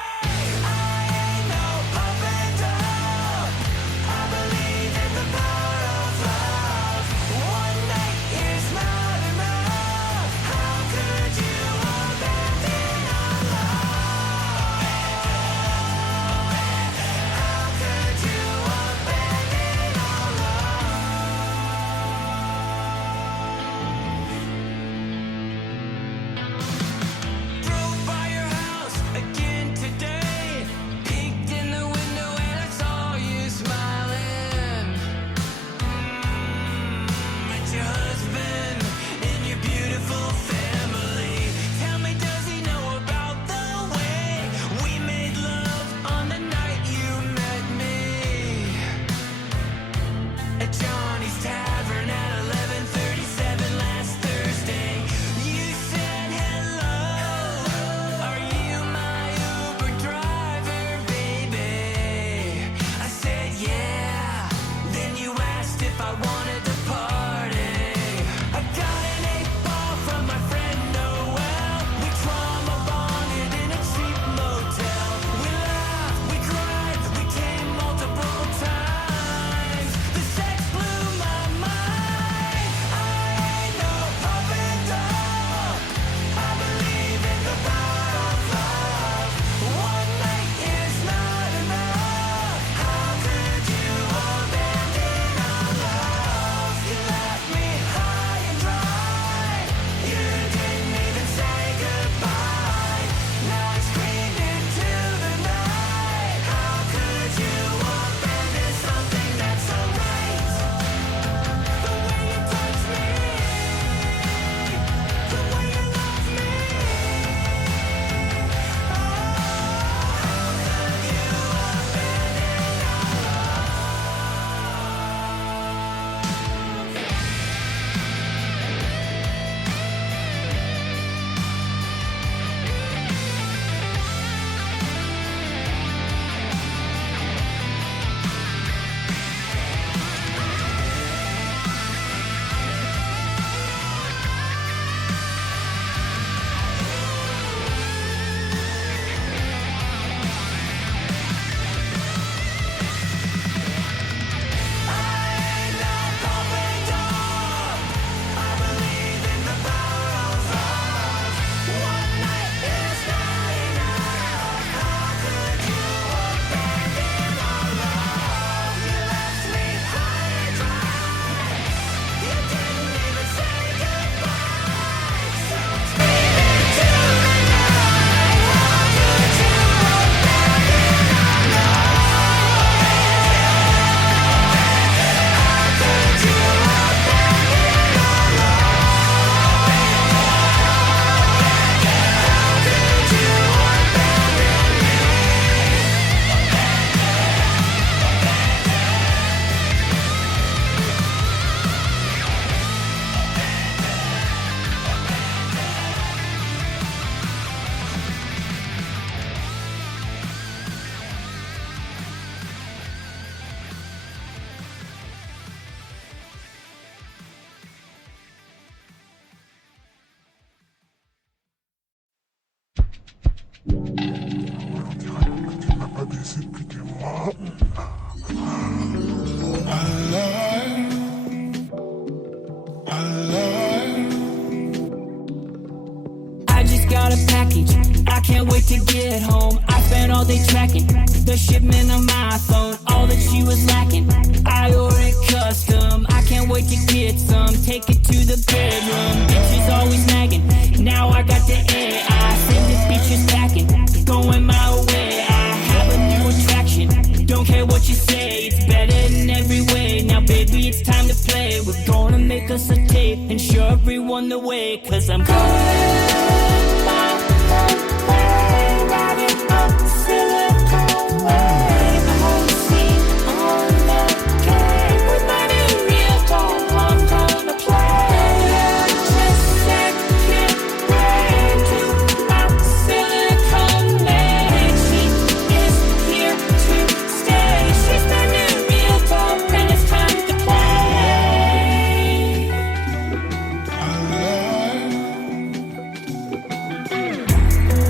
I ain't no puppet dog. I believe in the power of love. One night is not enough. How could you abandon our love? How could you abandon our love? Drove by your house again today. Peeked in the window and I saw you smiling. Met your husband and your beautiful family. Tell me, does he know about the way we made love on the night you met me? At Johnny's Tavern at 11:37 last Thursday. You said hello. Are you my Uber driver, baby? I said yeah. Then you asked if I wanted to party. I got an 8-ball from my friend Noel. We trauma bonded in a cheap motel. We laughed, we cried, we came multiple times. The sex blew my mind. I ain't no puppet dog. I believe in the power of love. One night is not enough. How could you abandon our love? You left me high and dry. You didn't even say goodbye. Now I screamed into the night. How could you abandon something that's so right? The way you touch me, the way you love me. Oh, how could you abandon our package. I can't wait to get home. I spent all day tracking the shipment of my phone, all that she was lacking. I ordered custom. I can't wait to get some. Take it to the bedroom. Bitch is always nagging. Now I got the air. I said this bitch is packing, going my way. I have a new attraction. Don't care what you say, it's better in every way. Now baby, it's time to play. We're gonna make us a tape and show everyone the way. Cause I'm going my way, riding up Silicon Way. The whole scene on the game. With my new real dog, I'm gonna play. Just second way to Mount Silicon Way. She is here to stay. She's my new real dog, and it's time to play.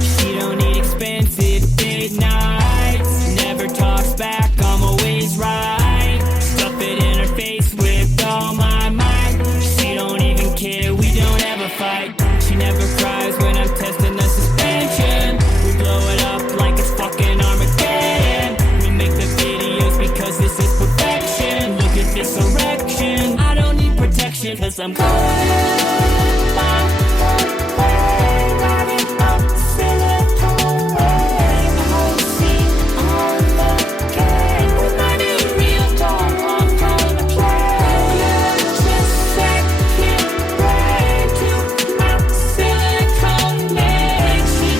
She don't need expensive date nights. Never talks back, I'm always right. Stuff it in her face with all my might. She don't even care, we don't ever fight. She never cries when I'm testing the suspension. We blow it up like it's fucking Armageddon. We make the videos because this is perfection. Look at this erection. I don't need protection, cause I'm going my way, riding up Silicon Way. The whole scene on the game. With my new real dog, I'm gonna play. Just second way to Mount Silicon Way. She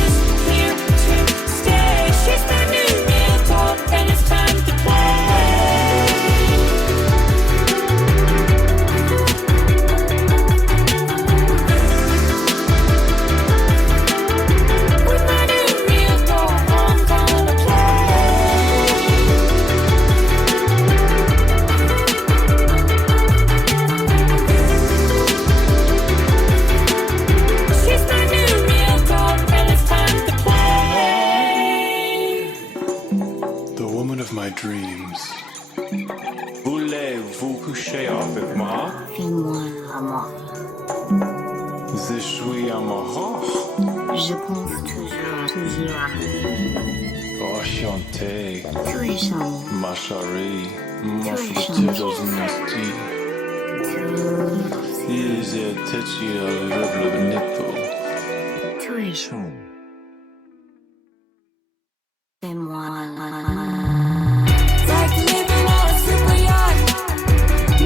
is here to stay. She's my new real dog, and it's time to play. With my new real dog, I'm gonna play. She's my new real dog, and it's time to play. The woman of my dreams. Voulez-vous coucher avec moi? Fais-moi l'amour. Je suis amoureux. Je pense toujours à Enchanté, tu es charmant. ma chérie. Mon Tu es futur gentil. dans une hostie. Tu Ils étaient sur le nipple. es chaud. Fais-moi Like living on a super yacht,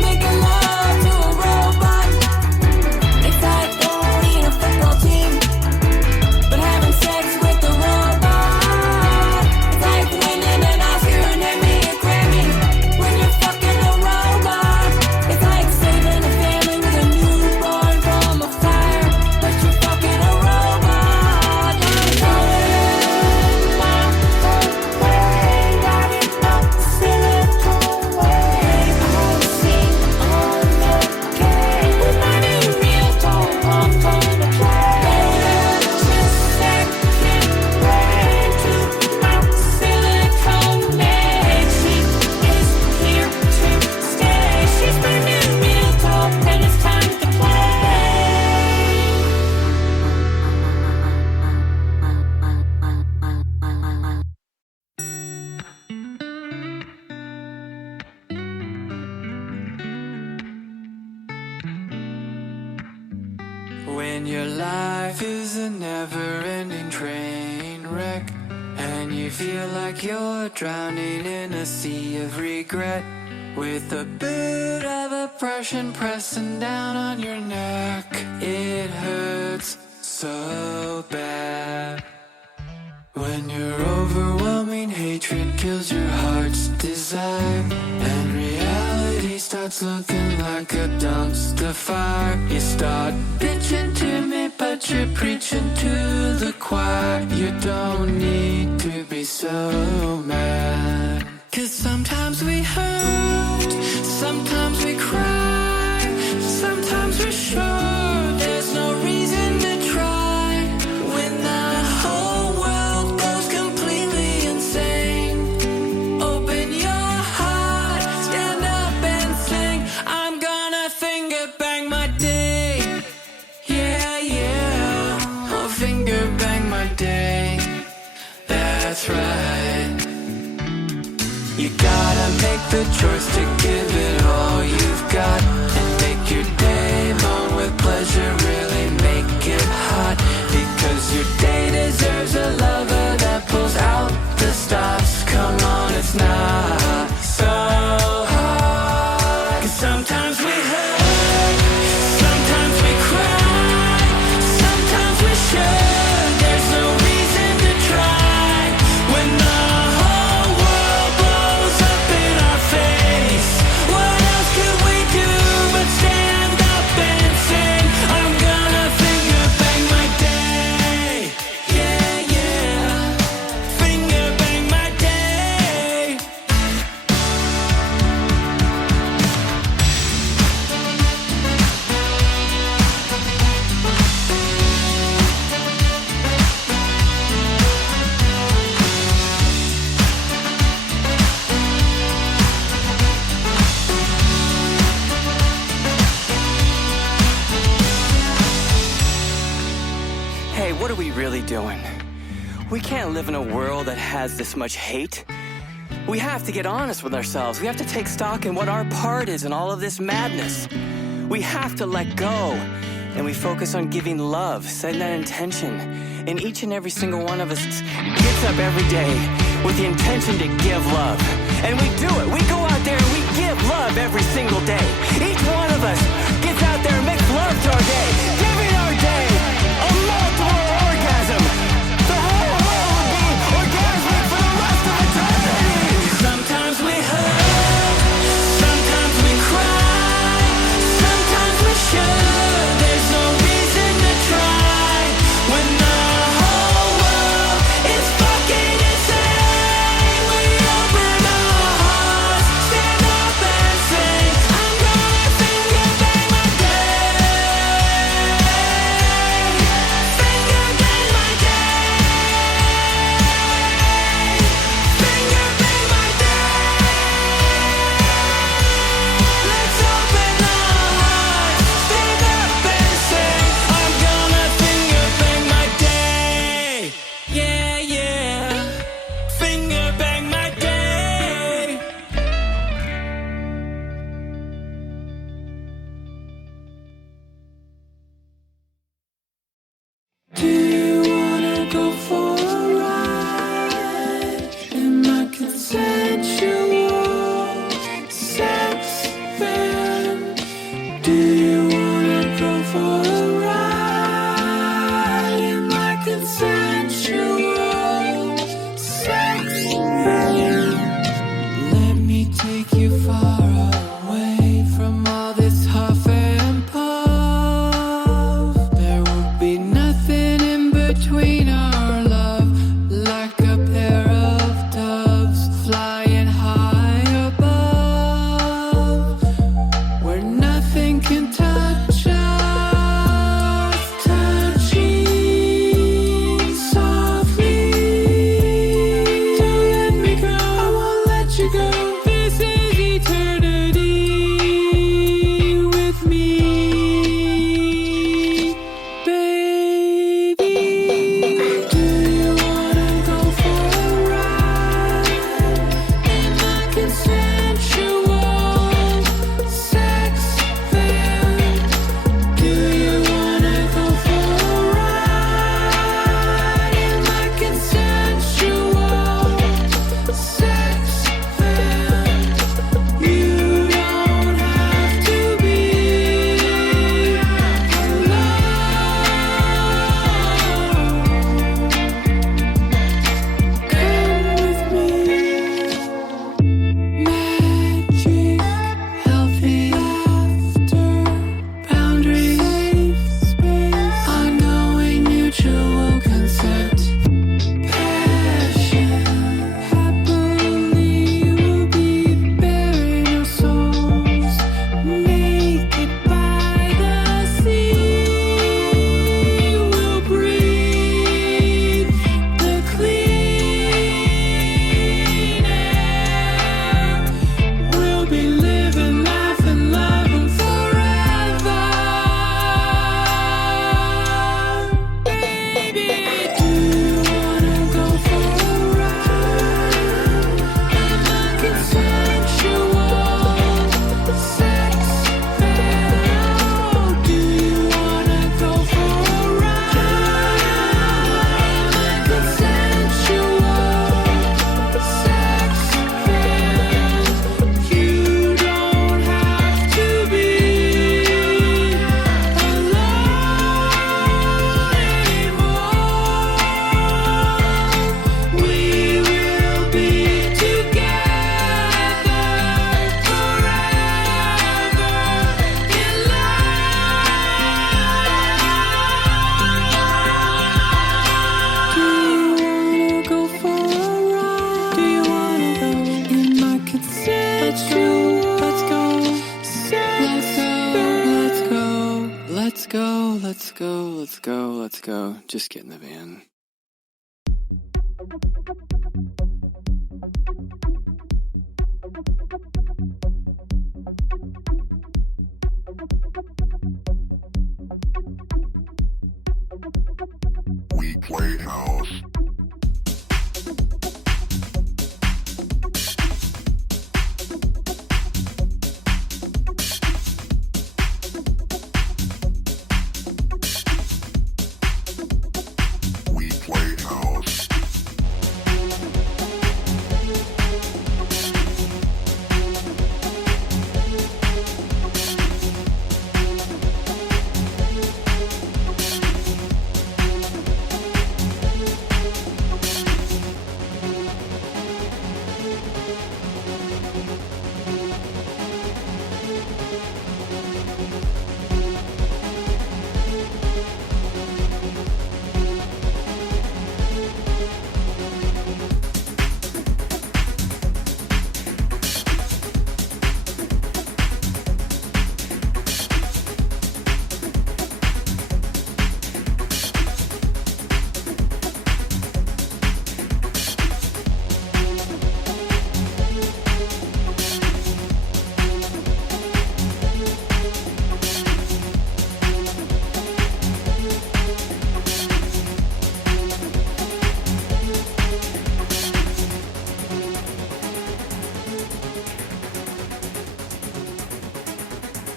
making love to a robot. It's like owning a football team, but having sex with a robot. It's like winning an Oscar and Emmy, a Grammy, when you're fucking a robot. It's like saving a family with a newborn from a fire, but you're fucking a robot. I'm going my way, riding up Silicon Way. The whole scene on the game. With my new real dog, I'm gonna play. Just second way to Mount Silicon Way. She is here to stay. She's my new real dog, and it's time to When your life is a never-ending train wreck, and you feel like you're drowning in a sea of regret, with a bit of oppression pressing down on your neck, it hurts so bad. When your overwhelming hatred kills your heart's desire, and reality starts looking like a dumpster fire, you start bitching to me, but you're preaching to the choir. You don't need to be so mad. 'Cause sometimes we hurt, sometimes we cry, sometimes we're sure there's no reason to try. When the whole world goes completely insane, open your heart, stand up and sing. I'm gonna finger bang my day. Yeah, yeah. I'll finger that's right. You gotta make the choice to give it all you've got, and make your day long with pleasure, really make it hot. Because your day deserves a lover that pulls out the stops. Come on, it's not so hard. 'Cause sometimes we hurt, sometimes we cry, sometimes we should. There's no reason to try when the whole world blows up in our face. What else could we do but stand up and sing? I'm gonna finger bang my day. Yeah, yeah. Finger bang my day. Hey, what are we really doing? We can't live in a world that has this much hate. We have to get honest with ourselves. We have to take stock in what our part is in all of this madness. We have to let go, and we focus on giving love, setting that intention. And each and every single one of us gets up every day with the intention to give love. And we do it. We go out there and we give love every single day. Each one of us gets out there and makes love to our day, giving our day a multiple orgasm. The whole world will be orgasmic for the rest of eternity. Sometimes we hurt, sometimes we cry, sometimes we should. There's no reason to try when the whole world is fucking insane. We open our hearts, stand up and sing. I'm gonna finger bang let's go, let's go, let's go, let's go. Just get in the van. We play house. We play house.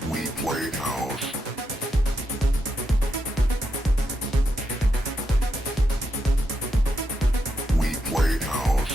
We play house. We play house.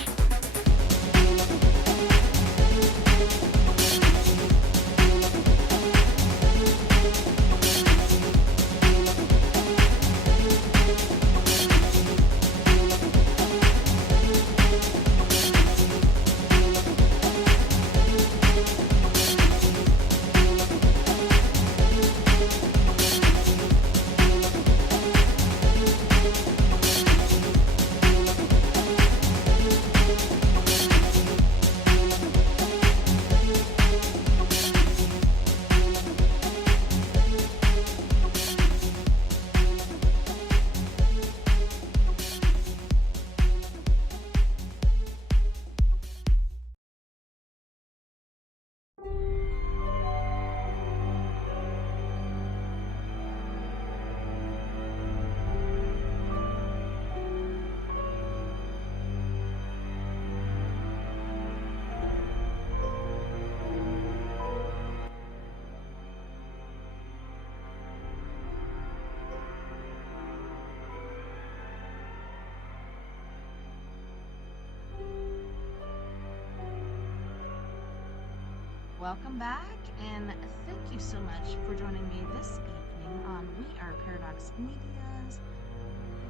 Welcome back, and thank you so much for joining me this evening on We Are Paradox Media's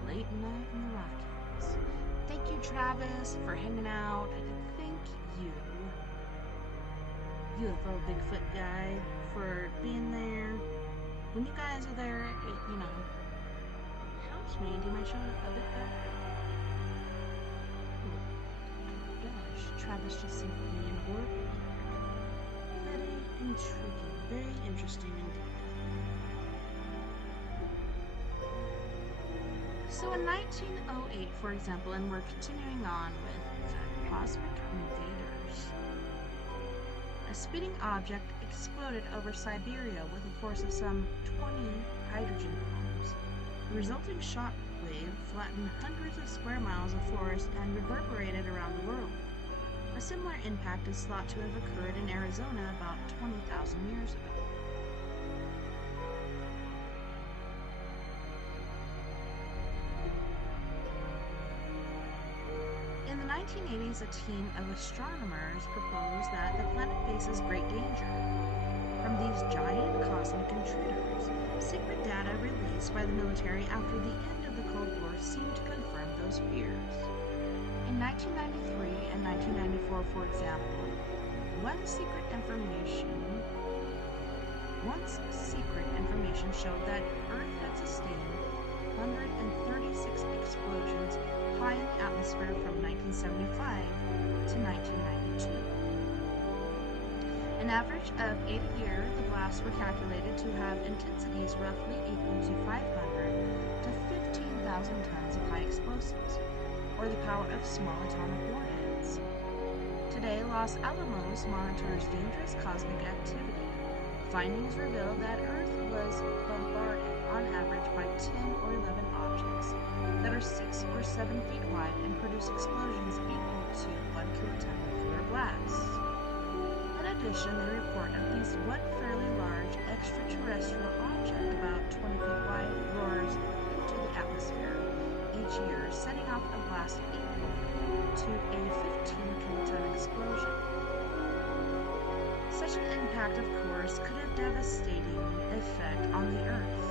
Late Night in the Rockies. Thank you, Travis, for hanging out. Thank you, UFO Bigfoot guy, for being there. When you guys are there, it, helps me do my show a bit better. Oh gosh, Travis just sent me an orb. Very intriguing, very interesting indeed. So in 1908, for example, and we're continuing on with the Cosmic Invaders, a spinning object exploded over Siberia with a force of some 20 hydrogen bombs. The resulting shock wave flattened hundreds of square miles of forest and reverberated around the world. A similar impact is thought to have occurred in Arizona about 20,000 years ago. In the 1980s, a team of astronomers proposed that the planet faces great danger from these giant cosmic intruders. Secret data released by the military after the end of the Cold War seemed to confirm those fears. In 1993 and 1994, for example, once secret information showed that Earth had sustained 136 explosions high in the atmosphere from 1975 to 1992. An average of 8 a year, the blasts were calculated to have intensities roughly equal to 500 to 15,000 tons of high explosives, or the power of small atomic warheads. Today, Los Alamos monitors dangerous cosmic activity. Findings reveal that Earth was bombarded on average by 10 or 11 objects that are 6 or 7 feet wide and produce explosions equal to 1 kiloton nuclear blasts. In addition, they report at least one fairly large extraterrestrial object about 20 feet wide roars into the atmosphere each year, setting off a blast equal to a 15 kiloton explosion. Such an impact, of course, could have devastating effect on the Earth.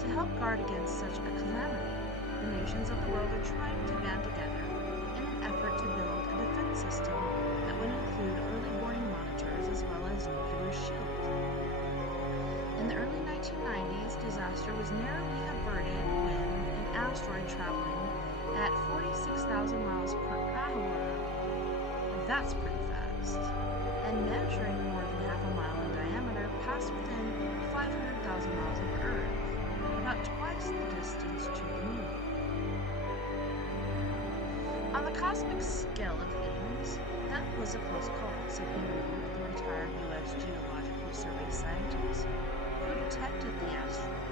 To help guard against such a calamity, the nations of the world are trying to band together in an effort to build a defense system that would include early warning monitors as well as nuclear shield. In the early 1990s, disaster was narrowly averted when an asteroid traveling at 46,000 miles per hour, that's pretty fast, and measuring more than half a mile in diameter, passed within 500,000 miles of Earth, about twice the distance to the Moon. On the cosmic scale of things, that was a close call, said Henry, the retired U.S. Geological Survey scientist who detected the asteroid.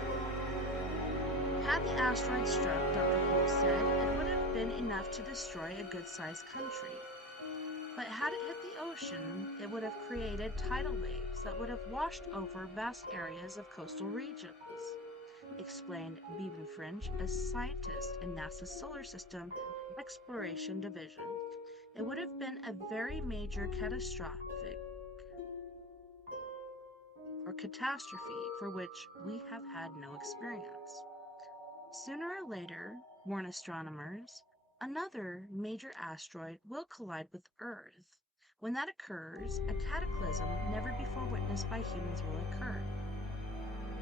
Had the asteroid struck, Dr. Hull said, it would have been enough to destroy a good-sized country. But had it hit the ocean, it would have created tidal waves that would have washed over vast areas of coastal regions, explained Beaven French, a scientist in NASA's Solar System Exploration Division. It would have been a very major catastrophe for which we have had no experience. Sooner or later, warn astronomers, another major asteroid will collide with Earth. When that occurs, a cataclysm never before witnessed by humans will occur.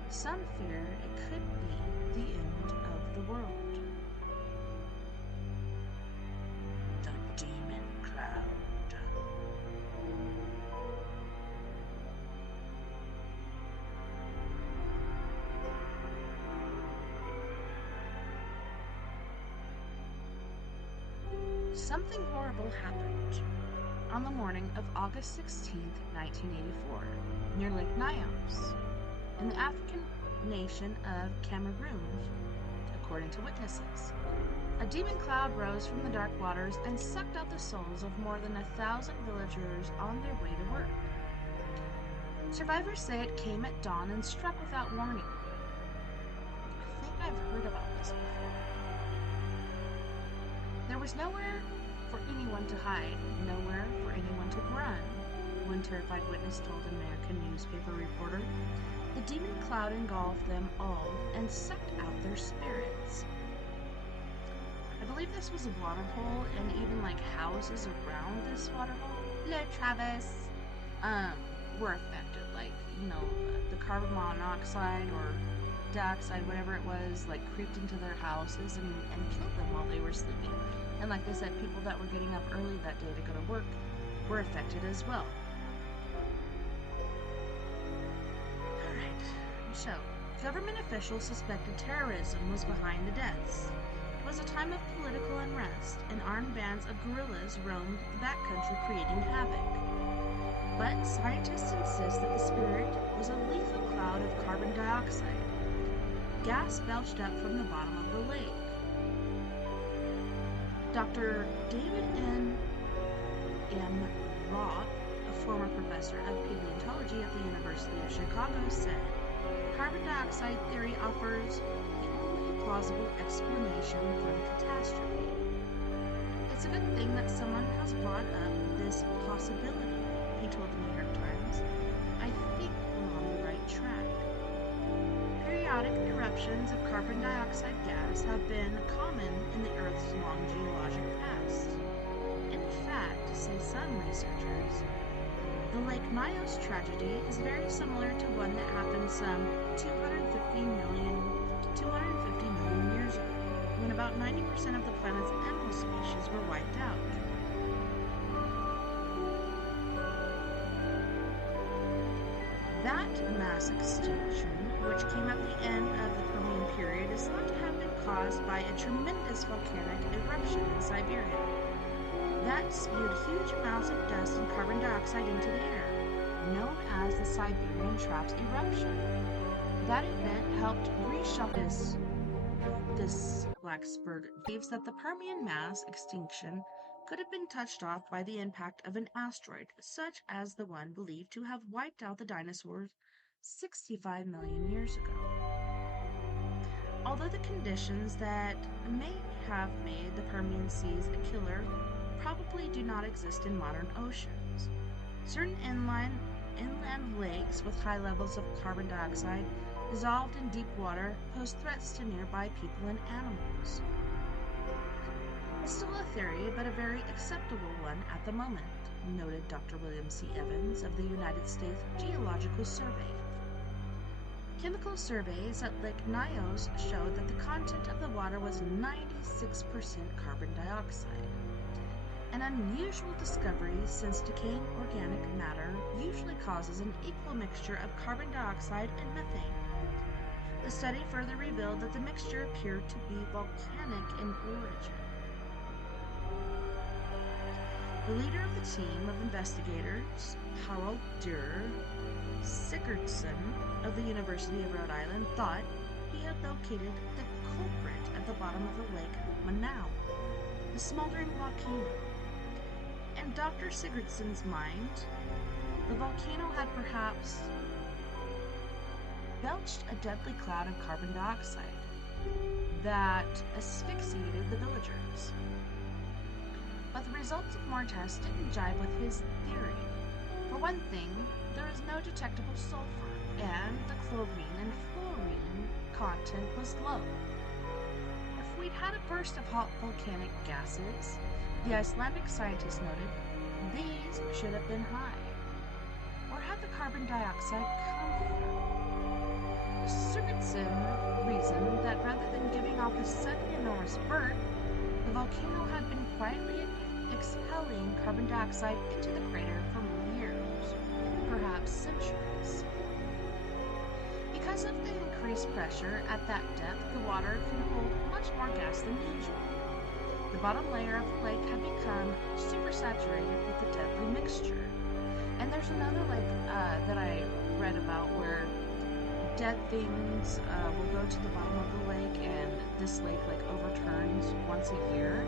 Some fear it could be the end of the world. The Demon Cloud. Something horrible happened on the morning of August 16, 1984, near Lake Nyos, in the African nation of Cameroon, according to witnesses. A demon cloud rose from the dark waters and sucked out the souls of more than 1,000 villagers on their way to work. Survivors say it came at dawn and struck without warning. I think I've heard about this before. There was nowhere for anyone to hide, nowhere for anyone to run, one terrified witness told an American newspaper reporter. The demon cloud engulfed them all and sucked out their spirits. I believe this was a water hole, and even like houses around this water hole, hello Travis, were affected. Like, you know, the carbon monoxide or dioxide, whatever it was, like creeped into their houses and killed them while they were sleeping. And like I said, people that were getting up early that day to go to work were affected as well. Alright, so government officials suspected terrorism was behind the deaths. It was a time of political unrest, and armed bands of guerrillas roamed the backcountry creating havoc. But scientists insist that the spirit was a lethal cloud of carbon dioxide, gas belched up from the bottom of the lake. Dr. David M. Roth, a former professor of paleontology at the University of Chicago, said, the carbon dioxide theory offers the only plausible explanation for the catastrophe. It's a good thing that someone has brought up this possibility, he told the New York Times. I think we're on the right track. Periodic eruptions of carbon dioxide gas have been common in the Earth's long geologic past. In fact, say some researchers, the Lake Nyos tragedy is very similar to one that happened some 250 million years ago, when about 90% of the planet's animal species were wiped out. That mass extinction, which came at the end of the Permian period, is thought to have been caused by a tremendous volcanic eruption in Siberia that spewed huge amounts of dust and carbon dioxide into the air, known as the Siberian Traps eruption. That event helped reshuffle this Blacksburg believes that the Permian mass extinction could have been touched off by the impact of an asteroid, such as the one believed to have wiped out the dinosaurs 65 million years ago. Although the conditions that may have made the Permian seas a killer probably do not exist in modern oceans, certain inland lakes with high levels of carbon dioxide dissolved in deep water pose threats to nearby people and animals. It's still a theory, but a very acceptable one at the moment, noted Dr. William C. Evans of the United States Geological Survey. Chemical surveys at Lake Nyos showed that the content of the water was 96% carbon dioxide, an unusual discovery since decaying organic matter usually causes an equal mixture of carbon dioxide and methane. The study further revealed that the mixture appeared to be volcanic in origin. The leader of the team of investigators, Harald Dürer Sigurdsson of the University of Rhode Island, thought he had located the culprit at the bottom of the lake Manau, the smoldering volcano. In Dr. Sigurdsson's mind, the volcano had perhaps belched a deadly cloud of carbon dioxide that asphyxiated the villagers. But the results of more tests didn't jive with his theory. For one thing, there is no detectable sulfur, and the chlorine and fluorine content was low. If we'd had a burst of hot volcanic gases, the Icelandic scientist noted, these should have been high. Where had the carbon dioxide come from? Sigurdsson reasoned that rather than giving off a sudden enormous burst, the volcano had been quietly exhaling carbon dioxide into the crater for years, perhaps centuries. Because of the increased pressure at that depth, the water can hold much more gas than usual. The bottom layer of the lake had become supersaturated with the deadly mixture. And there's another lake that I read about where dead things will go to the bottom of the lake, and this lake overturns once a year.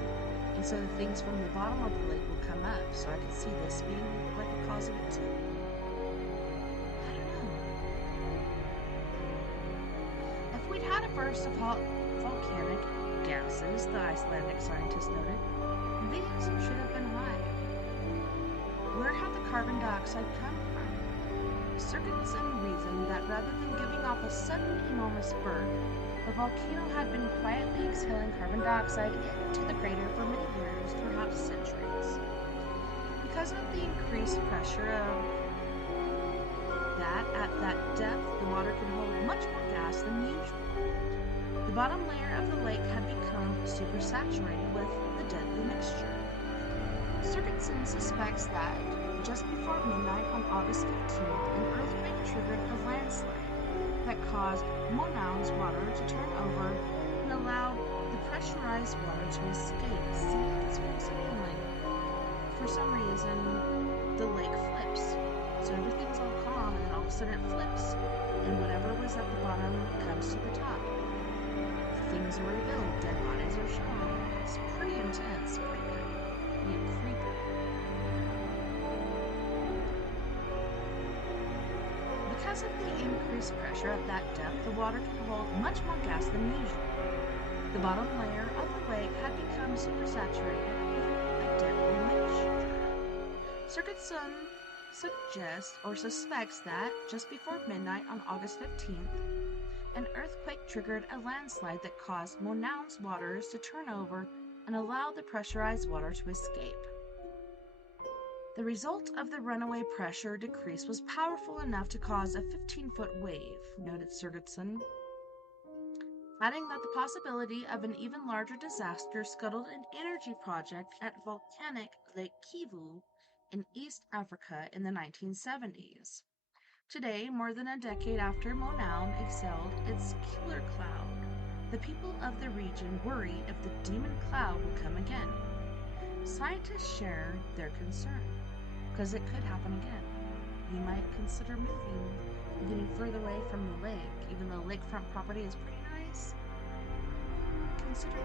And so the things from the bottom of the lake will come up. So I can see this being a cause of it too. I don't know. If we'd had a burst of hot volcanic gases, the Icelandic scientist noted, these should have been high. Where had the carbon dioxide come from? Sigurdsson reasoned that rather than giving off a sudden enormous burst, the volcano had been quietly exhaling carbon dioxide into the crater for many years, perhaps centuries. Because of the increased pressure of that at that depth, the water could hold much more gas than usual. The bottom layer of the lake had become supersaturated with the deadly mixture. Sigurdsson suspects that just before midnight on August 15th, an earthquake triggered a landslide that caused Monaun's water to turn over and allowed the pressurized water to escape. See, that's what I'm saying. For some reason, the lake flips. So everything's all calm, and then all of a sudden it flips, and whatever was at the bottom comes to the top. Things are revealed, dead bodies are shown. It's pretty intense, pretty creepy. Because of the increased pressure at that depth, the water can hold much more gas than usual. The bottom layer of the lake had become supersaturated with a deadly mixture. Sigurdsson suggests or suspects that just before midnight on August 15th, an earthquake triggered a landslide that caused Monaun's waters to turn over and allow the pressurized water to escape. The result of the runaway pressure decrease was powerful enough to cause a 15-foot wave, noted Sigurdsson, adding that the possibility of an even larger disaster scuttled an energy project at volcanic Lake Kivu in East Africa in the 1970s. Today, more than a decade after Monown exhaled its killer cloud, the people of the region worry if the demon cloud will come again. Scientists share their concern, because it could happen again. You might consider getting further away from the lake, even though lakefront property is pretty nice. Consider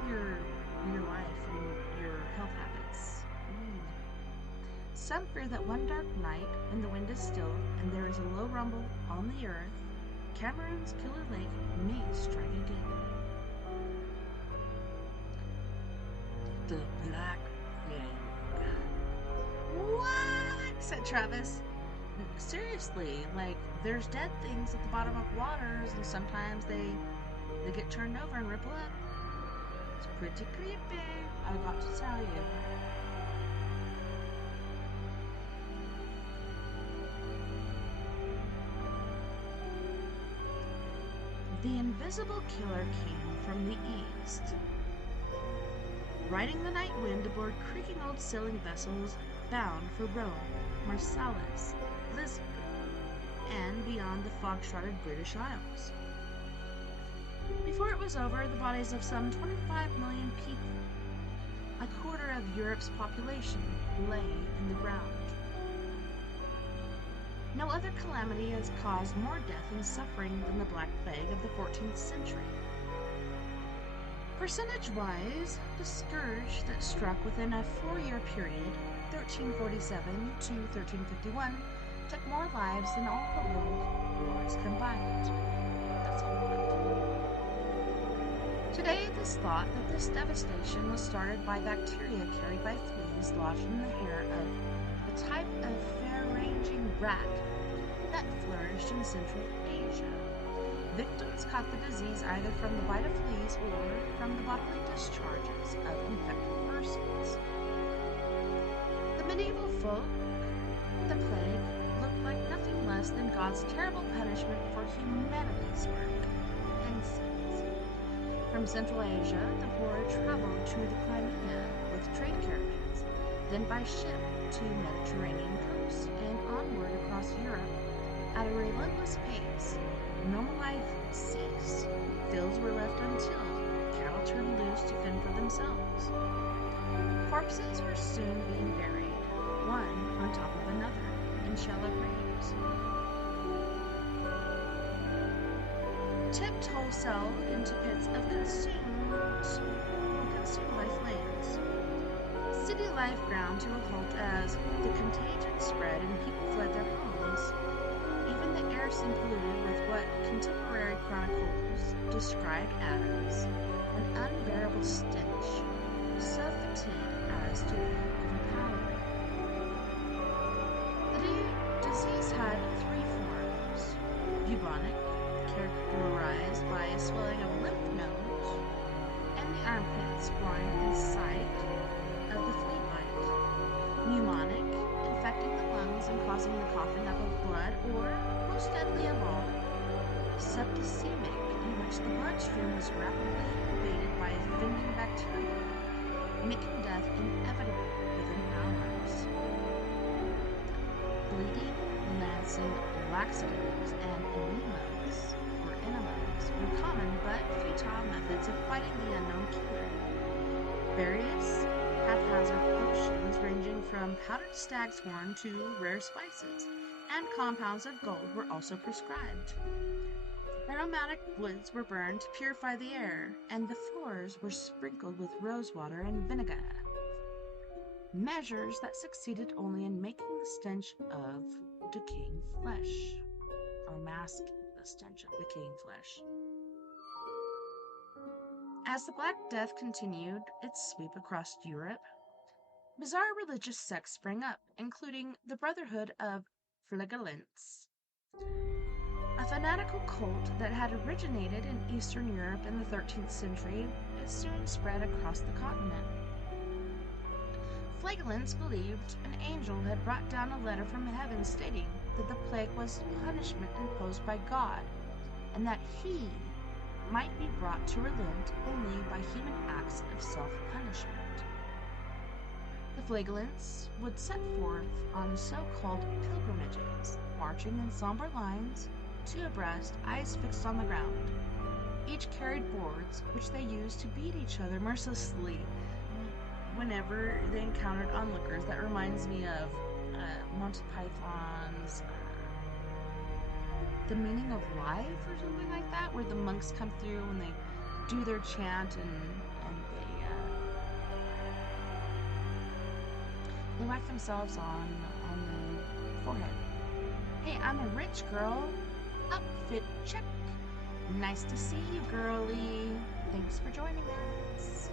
your life and your health habits. Some fear that one dark night, when the wind is still and there is a low rumble on the earth, Cameron's killer lake may strike again. The Black Plague. What? Said Travis. Seriously, like, there's dead things at the bottom of waters, and sometimes they get turned over and ripple up. It's pretty creepy, I got to tell you. The invisible killer came from the east. Riding the night wind aboard creaking old sailing vessels bound for Rome, Marsalis, Lisbon, and beyond the fog-shrouded British Isles. Before it was over, the bodies of some 25 million people, a quarter of Europe's population, lay in the ground. No other calamity has caused more death and suffering than the Black Plague of the 14th century. Percentage-wise, the scourge that struck within a 4-year period, 1347 to 1351, took more lives than all the world wars combined. That's a lot. Today, it is thought that this devastation was started by bacteria carried by fleas lodged in the hair of a type of fair-ranging rat that flourished in Central Asia. Victims caught the disease either from the bite of fleas or from the bodily discharges of infected persons. The medieval folk, the plague, looked like nothing less than God's terrible punishment for humanity's work and sins. From Central Asia, the horde traveled to the Crimea with trade caravans, then by ship to Mediterranean coasts and onward across Europe at a relentless pace. Normal life ceased. Fields were left untilled. Cattle turned loose to fend for themselves. Corpses were soon being buried, one on top of another, in shallow graves. Tipped wholesale into pits of consumed by flames. City life ground to a halt as the contagion spread and people fled their homes. Even the air seemed polluted with what contemporary chronicles described as an unbearable stench, so fetid as to be overpowering. The disease had 3 forms: bubonic, characterized by a swelling of lymph nodes, and the armpits, groin, and site of the flea bite; pneumonic, infecting the lungs and causing the coughing up of blood, or, most deadly of all, septicemic, in which the bloodstream was rapidly invaded by offending bacteria, making death inevitable within hours. Bleeding, lancing, laxatives, and enemas were common but futile methods of fighting the unknown killer. Various haphazard potions ranging from powdered stag's horn to rare spices and compounds of gold were also prescribed. Aromatic woods were burned to purify the air, and the floors were sprinkled with rosewater and vinegar. Measures that succeeded only in making the stench of decaying flesh, or masking the stench of decaying flesh. As the Black Death continued its sweep across Europe, bizarre religious sects sprang up, including the Brotherhood of Flagellants, a fanatical cult that had originated in Eastern Europe in the 13th century. It soon spread across the continent. Flagellants believed an angel had brought down a letter from heaven stating that the plague was punishment imposed by God, and that he might be brought to relent only by human acts of self-punishment. The flagellants would set forth on so-called pilgrimages, marching in somber lines, two abreast, eyes fixed on the ground. Each carried boards, which they used to beat each other mercilessly whenever they encountered onlookers. That reminds me of Monty Python's The Meaning of Life or something like that, where the monks come through and they do their chant and they whack themselves on the forehead. Hey, I'm a rich girl. Outfit check. Nice to see you, girlie. Thanks for joining us.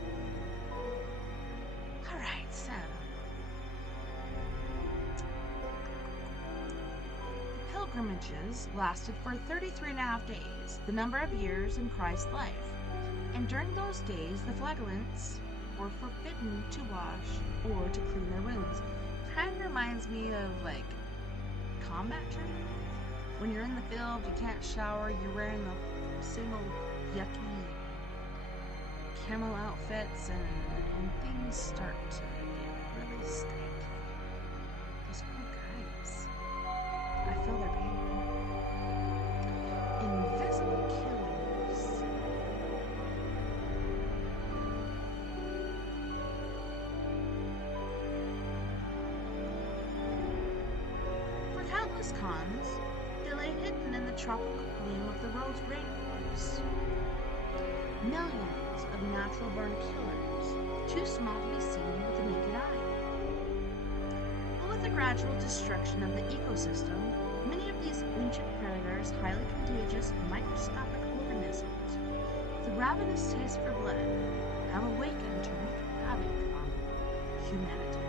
Alright, so the pilgrimages lasted for 33 and a half days, the number of years in Christ's life. And during those days, the flagellants were forbidden to wash or to clean their wounds. Kind of reminds me of like combat training. When you're in the field, you can't shower, you're wearing the same old yucky camel outfits, and things start to get really stank. Those poor guys. I feel their pain. Invisible killers. For countless cons, they lay hidden in the tropical gloom of the world's rainforests. Millions of natural born killers, too small to be seen with the naked eye. But with the gradual destruction of the ecosystem, many of these ancient predators, highly contagious microscopic organisms, with a ravenous taste for blood, have awakened to wreak havoc on humanity.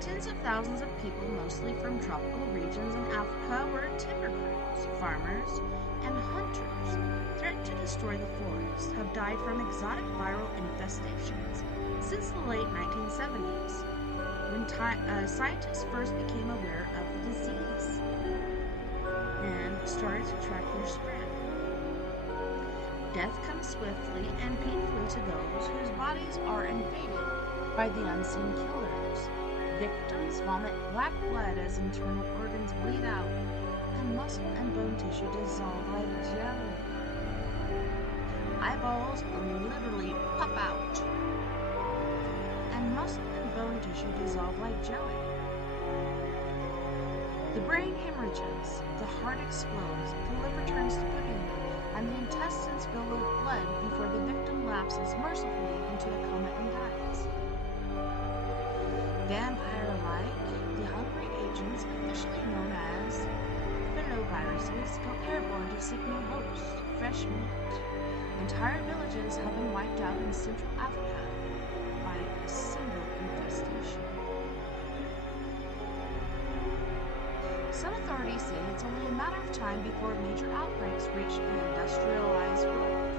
Tens of thousands of people, mostly from tropical regions in Africa, were timber crews, farmers, and hunters, threatened to destroy the forest, have died from exotic viral infestations since the late 1970s, when scientists first became aware of the disease and started to track their spread. Death comes swiftly and painfully to those whose bodies are invaded by the unseen killers. Victims vomit black blood as internal organs bleed out, and muscle and bone tissue dissolve like jelly. Eyeballs literally pop out, and muscle and bone tissue dissolve like jelly. The brain hemorrhages, the heart explodes, the liver turns to pudding, and the intestines fill with blood before the victim lapses mercifully into a coma and dies. Vampire-like, the hungry agents, officially known as filoviruses, go airborne to seek new hosts, fresh meat. Entire villages have been wiped out in Central Africa by a single infestation. Some authorities say it's only a matter of time before major outbreaks reach the industrialized world.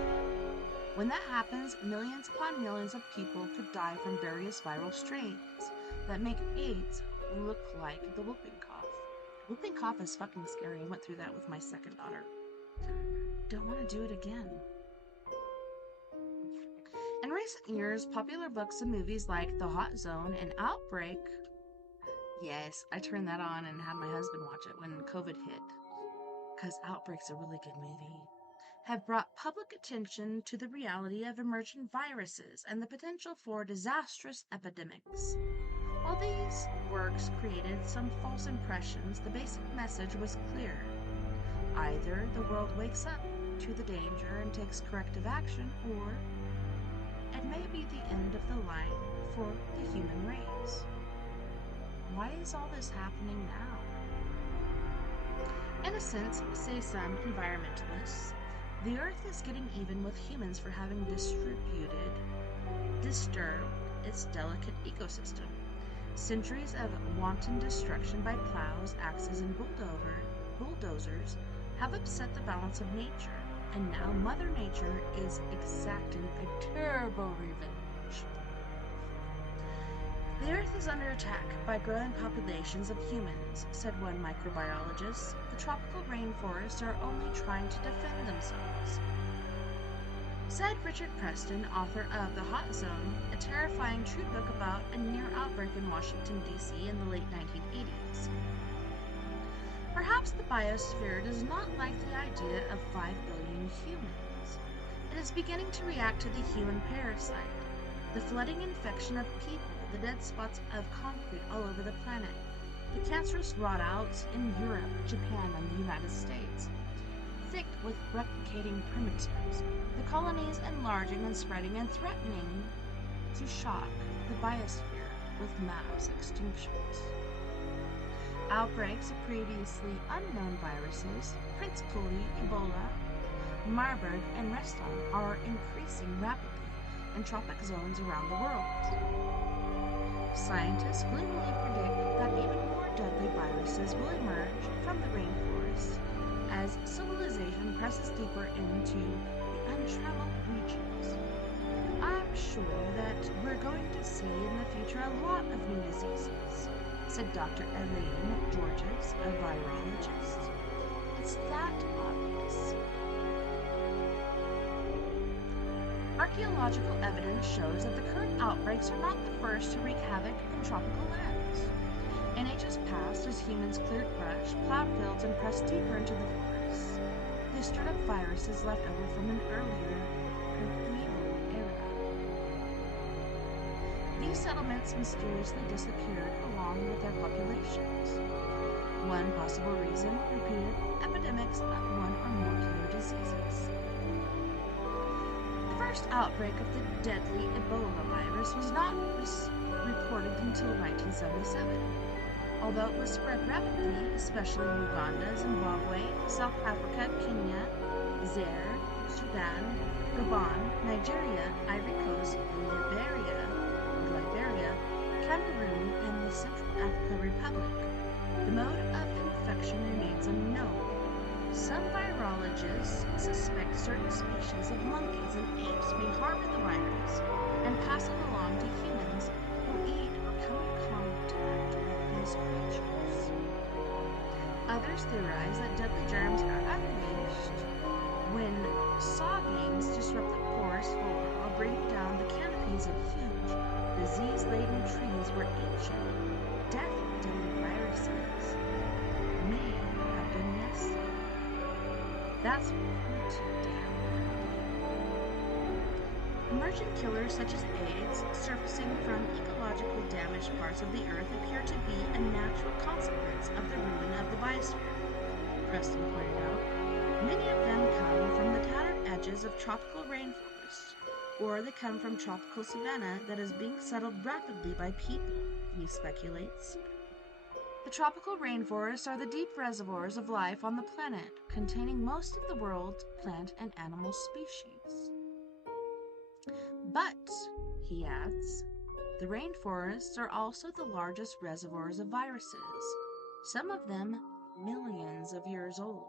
When that happens, millions upon millions of people could die from various viral strains that make AIDS look like the whooping cough. Whooping cough is fucking scary. I went through that with my second daughter. Don't want to do it again. In recent years, popular books and movies like The Hot Zone and Outbreak, yes, I turned that on and had my husband watch it when COVID hit, because Outbreak's a really good movie, have brought public attention to the reality of emergent viruses and the potential for disastrous epidemics. While these works created some false impressions, the basic message was clear. Either the world wakes up to the danger and takes corrective action, or it may be the end of the line for the human race. Why is all this happening now? In a sense, say some environmentalists, the Earth is getting even with humans for having disturbed its delicate ecosystem. Centuries of wanton destruction by plows, axes, and bulldozers have upset the balance of nature, and now Mother Nature is exacting a terrible revenge. The Earth is under attack by growing populations of humans, said one microbiologist. The tropical rainforests are only trying to defend themselves. Said Richard Preston, author of The Hot Zone, a terrifying true book about a near outbreak in Washington, D.C. in the late 1980s. Perhaps the biosphere does not like the idea of 5 billion humans. It is beginning to react to the human parasite, the flooding infection of people, the dead spots of concrete all over the planet, the cancerous rot-outs in Europe, Japan, and the United States, thick with replicating primitives, the colonies enlarging and spreading and threatening to shock the biosphere with mass extinctions. Outbreaks of previously unknown viruses, principally Ebola, Marburg, and Reston, are increasing rapidly in tropic zones around the world. Scientists gloomily predict that even more deadly viruses will emerge from the rainforest as civilization presses deeper into the untrammeled regions. I'm sure that we're going to see in the future a lot of new diseases, said Dr. Elaine Georges, a virologist. It's that obvious. Archaeological evidence shows that the current outbreaks are not the first to wreak havoc in tropical lands. In ages past, as humans cleared brush, plowed fields, and pressed deeper into the forests, they stirred up viruses left over from an earlier primeval era. These settlements mysteriously disappeared along with their populations. One possible reason: repeated epidemics of one or more killer diseases. The first outbreak of the deadly Ebola virus was not reported until 1977. Although it was spread rapidly, especially in Uganda, Zimbabwe, South Africa, Kenya, Zaire, Sudan, Gabon, Nigeria, Ivory Coast, Liberia, Cameroon, and the Central African Republic, the mode of infection remains unknown. Some virologists suspect certain species of monkeys and apes may harbor the virus and pass it along to humans who eat or come in contact with these creatures. Others theorize that deadly germs are unleashed when saw beams disrupt the porous floor while bringing down the canopies of huge, disease-laden trees where ancient, death-dealing viruses may have been nested. That's pretty damn good. Emerging killers such as AIDS, surfacing from ecologically damaged parts of the Earth, appear to be a natural consequence of the ruin of the biosphere, Preston pointed out. Many of them come from the tattered edges of tropical rainforests, or they come from tropical savanna that is being settled rapidly by people, he speculates. The tropical rainforests are the deep reservoirs of life on the planet, containing most of the world's plant and animal species. But, he adds, the rainforests are also the largest reservoirs of viruses, some of them millions of years old.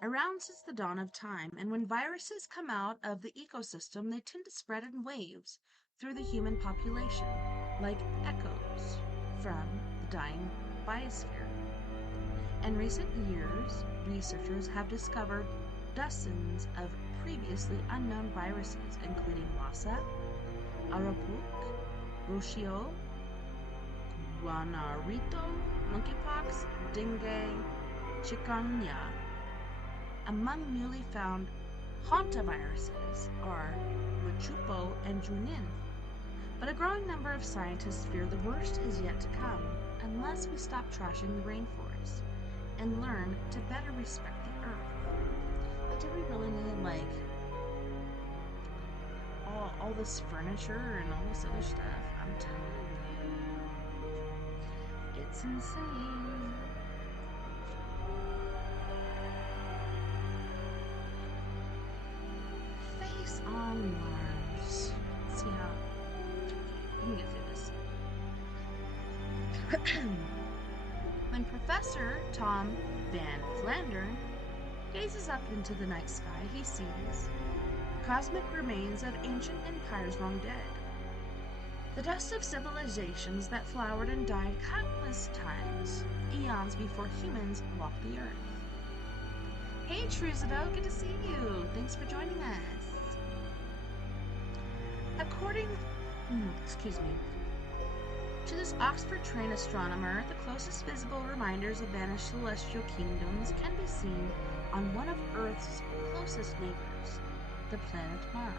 Around since the dawn of time, and when viruses come out of the ecosystem, they tend to spread in waves through the human population, like echoes from the dying biosphere. In recent years, researchers have discovered dozens of previously unknown viruses, including Lassa, Arapuk, Roshio, Guanarito, monkeypox, dengue, chikungunya. Among newly found hantaviruses are Machupo and Junin. But a growing number of scientists fear the worst is yet to come, unless we stop trashing the rainforest and learn to better respect the earth. But do we really need, like, all this furniture and all this other stuff? I'm telling you. It's insane. Face on Mars. Let's see how we can get through this. When Professor Tom Van Flandern gazes up into the night sky, he sees cosmic remains of ancient empires long dead. The dust of civilizations that flowered and died countless times, eons before humans walked the earth. Hey Truzido, good to see you. Thanks for joining us. According, to this Oxford-trained astronomer, the closest visible reminders of vanished celestial kingdoms can be seen on one of Earth's closest neighbors, the planet Mars.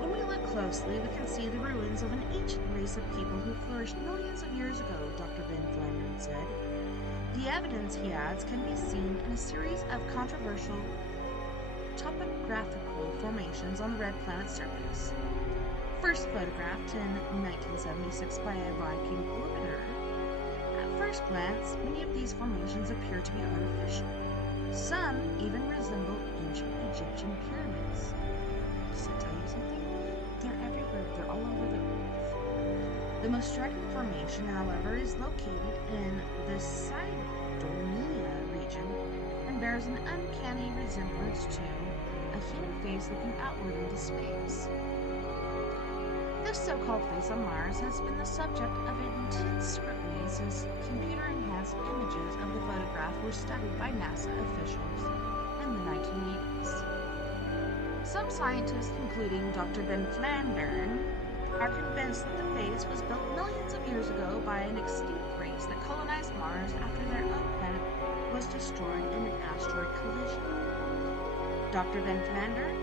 When we look closely, we can see the ruins of an ancient race of people who flourished millions of years ago, Dr. Ben Flandern said. The evidence, he adds, can be seen in a series of controversial topographical formations on the red planet's surface. First photographed in 1976 by a Viking orbiter, at first glance, many of these formations appear to be artificial. Some even resemble ancient Egyptian pyramids. Does that tell you something? They're everywhere. They're all over the earth. The most striking formation, however, is located in the Cydonia region and bears an uncanny resemblance to a human face looking outward into space. This so-called face on Mars has been the subject of intense scrutiny since computer-enhanced images of the photograph were studied by NASA officials in the 1980s. Some scientists, including Dr. Ben Flandern, are convinced that the face was built millions of years ago by an extinct race that colonized Mars after their own planet was destroyed in an asteroid collision. Dr. Ben Flandern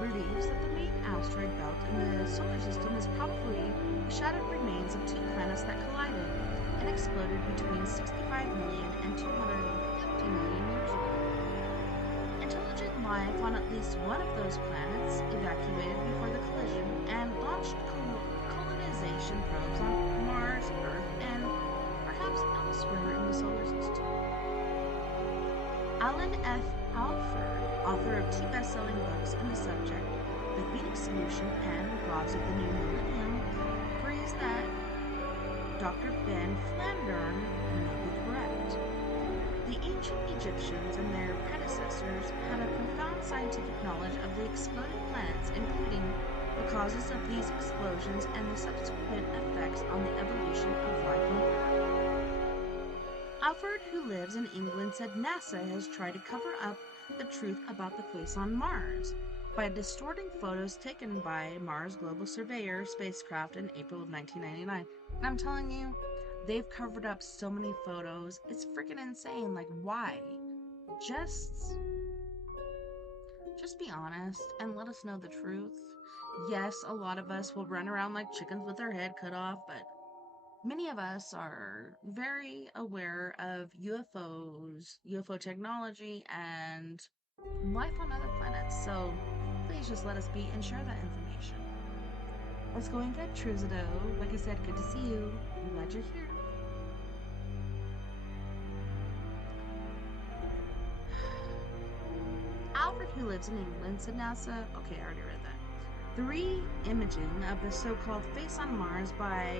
believes that the main asteroid belt in the solar system is probably the shattered remains of two planets that collided and exploded between 65 million and 250 million years ago. Intelligent life on at least one of those planets evacuated before the collision and launched colonization probes on Mars, Earth, and perhaps elsewhere in the solar system. Alan F. Alford, author of 2 best-selling books on the subject, The Phoenix Solution and Gods of the New Millennium, agrees that Dr. Ben Flandern may be correct. The ancient Egyptians and their predecessors had a profound scientific knowledge of the exploded planets, including the causes of these explosions and the subsequent effects on the evolution of life on Earth. Alford, who lives in England, said NASA has tried to cover up the truth about the face on Mars by distorting photos taken by Mars Global Surveyor spacecraft in April of 1999. And I'm telling you, they've covered up so many photos. It's freaking insane. Like, why? Just be honest and let us know the truth. Yes, a lot of us will run around like chickens with our head cut off, but many of us are very aware of UFOs, UFO technology, and life on other planets. So please just let us be and share that information. What's going good, Truzido? Like I said, good to see you. I'm glad you're here. Alfred, who lives in England, said NASA. Okay, I already read that. The re-imaging of the so-called face on Mars by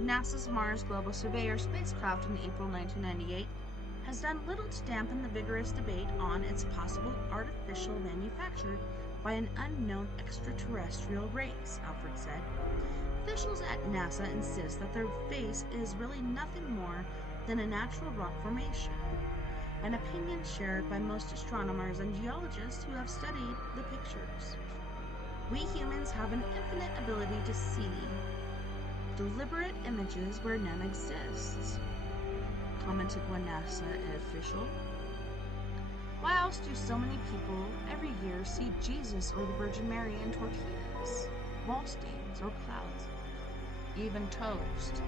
NASA's Mars Global Surveyor spacecraft in April 1998 has done little to dampen the vigorous debate on its possible artificial manufacture by an unknown extraterrestrial race, Alfred said. Officials at NASA insist that their face is really nothing more than a natural rock formation, an opinion shared by most astronomers and geologists who have studied the pictures. We humans have an infinite ability to see deliberate images where none exists, commented one NASA official. Why else do so many people every year see Jesus or the Virgin Mary in tortillas, wall stains, or clouds, even toast?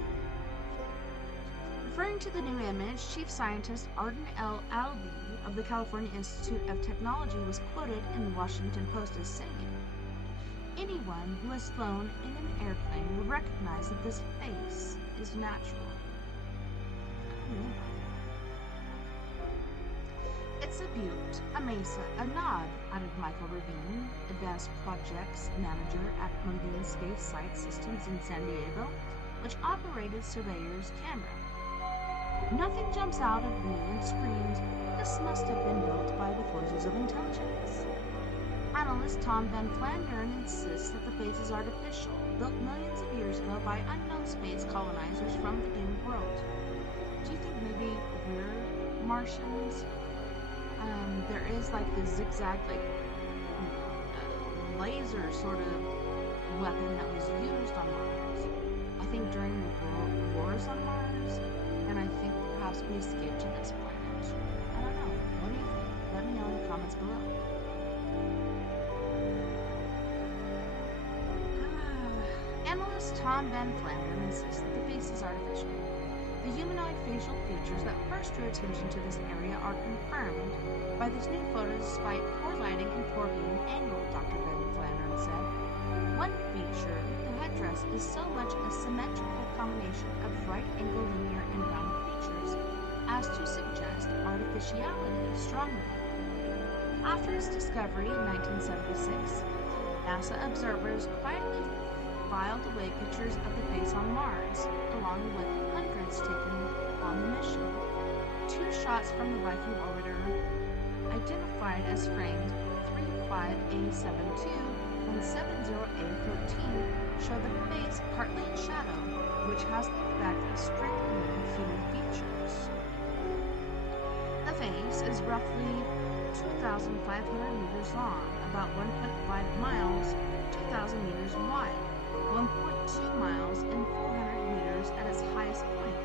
Referring to the new image, Chief Scientist Arden L. Albee of the California Institute of Technology was quoted in the Washington Post as saying, "Anyone who has flown in an airplane will recognize that this face is natural." It's a butte, a mesa, a nod, added Michael Ravine, Advanced Projects Manager at Modine Space Site Systems in San Diego, which operated Surveyor's camera. Nothing jumps out at me and screams, "This must have been built by the forces of intelligence." Analyst Tom Van Flandern insists that the base is artificial, built millions of years ago by unknown space colonizers from the doomed world. Do you think maybe we're Martians? There is like the zigzag, like, laser sort of weapon that was used on Mars. I think during the world wars on Mars, and I think perhaps we escaped to this planet. I don't know. What do you think? Let me know in the comments below. Analyst Tom Van Flandern insists that the face is artificial. The humanoid facial features that first drew attention to this area are confirmed by these new photos despite poor lighting and poor viewing angle, Dr. Van Flandern said. One feature, the headdress, is so much a symmetrical combination of right-angle linear and round features as to suggest artificiality strongly. After its discovery in 1976, NASA observers quietly filed away pictures of the face on Mars, along with hundreds taken on the mission. Two shots from the Viking orbiter, identified as framed 35A72 and 70A13, show the face partly in shadow, which has the effect of strengthening human features. The face is roughly 2,500 meters long, about 1.5 miles, 2,000 meters wide, 1.2 miles and 400 meters at its highest point,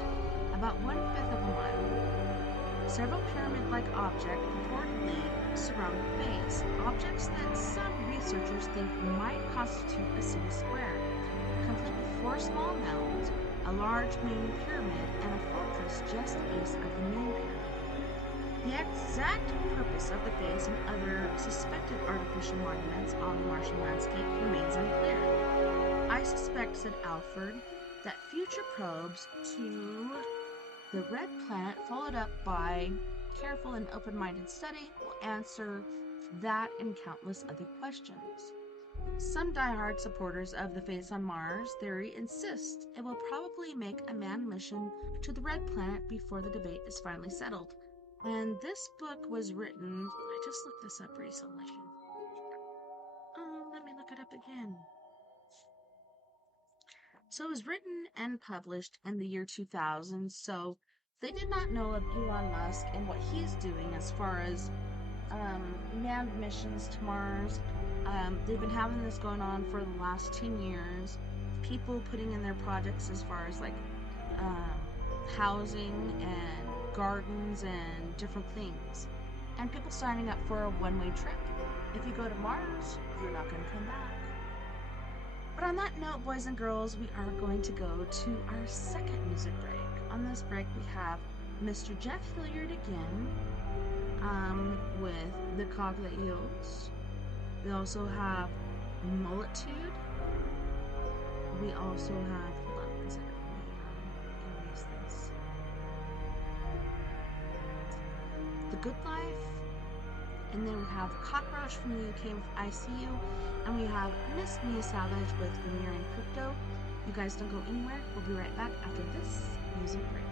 about 1/5 of a mile. Several pyramid-like objects purportedly surround the face, objects that some researchers think might constitute a city square, complete with 4 small mounds, a large main pyramid, and a fortress just east of the main pyramid. The exact purpose of the face and other suspected artificial monuments on the Martian landscape remains unclear. I suspect, said Alford, that future probes to the red planet, followed up by careful and open-minded study, will answer that and countless other questions. Some diehard supporters of the face on Mars theory insist it will probably make a manned mission to the red planet before the debate is finally settled. And this book was written, I just looked this up recently. Oh, let me look it up again. So it was written and published in the year 2000, so they did not know of Elon Musk and what he's doing as far as manned missions to Mars. They've been having this going on for the last 10 years. People putting in their projects as far as like housing and gardens and different things. And people signing up for a one-way trip. If you go to Mars, you're not going to come back. But on that note, boys and girls, we are going to go to our second music break. On this break, we have Mr. Jeff Hilliard again, with The Cog That Yields. We also have Multitude. We also have, hold on one second, let me erase this. The Good Life. And then we have Cockroach from the UK with ICU. And we have Miss Mia Savage with Veneer and Crypto. You guys don't go anywhere. We'll be right back after this music break.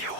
You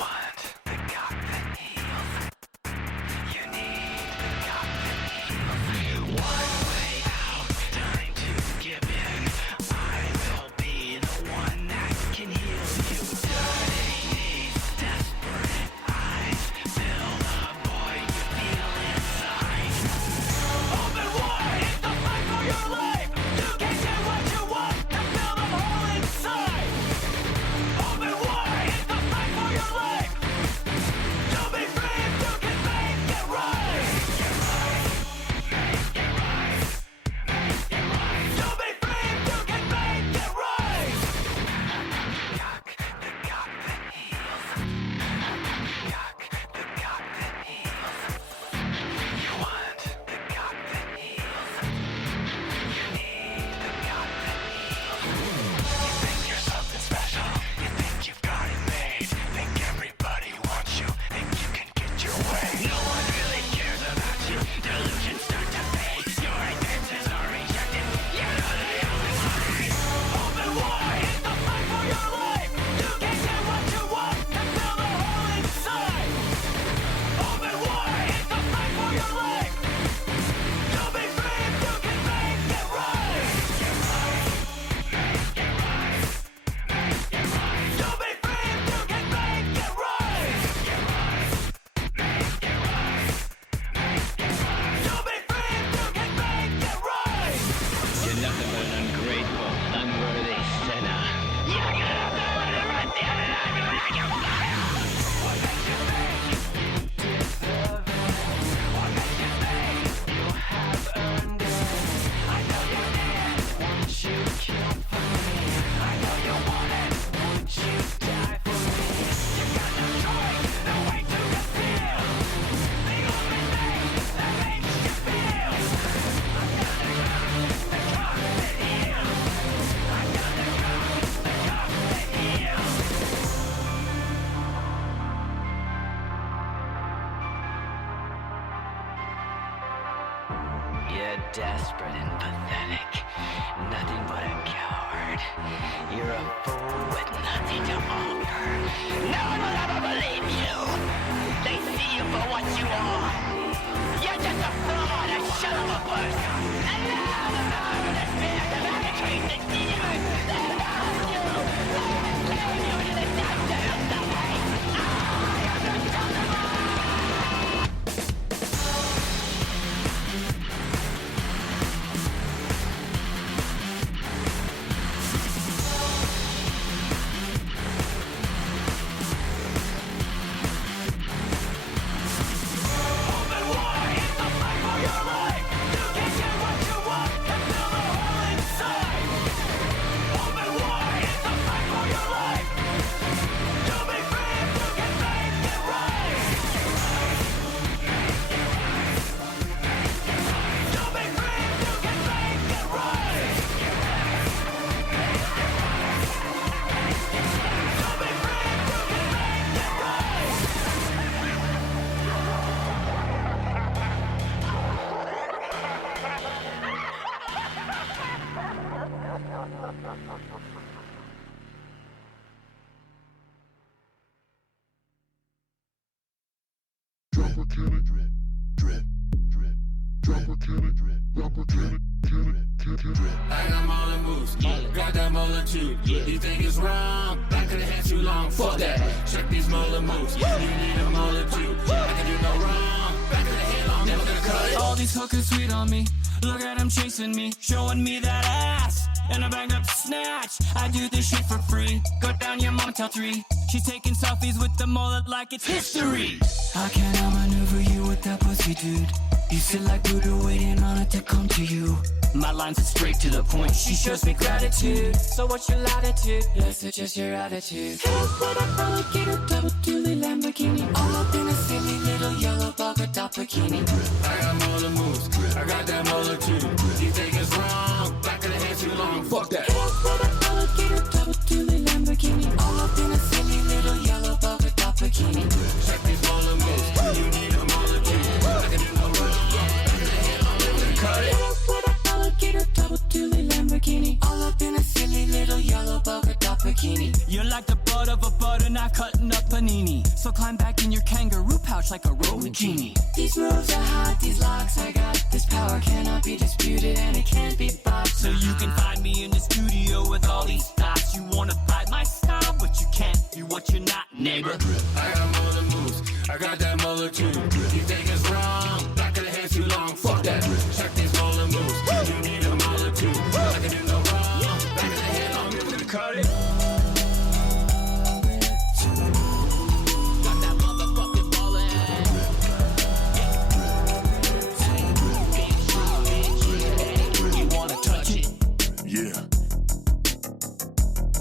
I got more than moves, got that molar too. You think it's wrong? Back of the head too long. Fuck that. Check these molar moves. You need a molar too. I can do no wrong. Back of the head long, never gonna cut it. All these hookers sweet on me. Look at them chasing me, showing me that ass. And I banged up snatch. I do this shit for free. Go down your mama till 3. She's taking selfies with the mullet like it's history. How can I maneuver you with that pussy, dude? You sit like Buddha waiting on it to come to you. My lines are straight to the point. She shows me gratitude. So what's your latitude? Let's adjust your attitude. Head with a alligator, double dually Lamborghini. All up in a silly little yellow polka dot bikini. I got molar moves, I got that molar too. You think it's wrong? Back of the head too long. Fuck that. Head with a alligator, double dually Lamborghini. All up in a silly little yellow polka dot bikini. Check these molar moves. You need a molar too. I can do no wrong. Back of the head long, never gonna cut it. Alligator, double dually Lamborghini. All up in a silly little yellow polka dot bikini. You're like the butt of a butter knife cutting up panini. So climb back in your kangaroo pouch like a rolling genie. These moves are hot, these locks I got. This power cannot be disputed and it can't be bought. So you can find me in the studio with all these thoughts. You wanna fight my style, but you can't do what you're not, neighbor. I got molar moves, I got that molar too. You think it's wrong? Back of the head too long. Fuck that. Check these molar moves. You need a molar too. I can do no wrong. Back of the head long, never gonna cut it. Got that motherfucking ballin'. You wanna touch it? Yeah.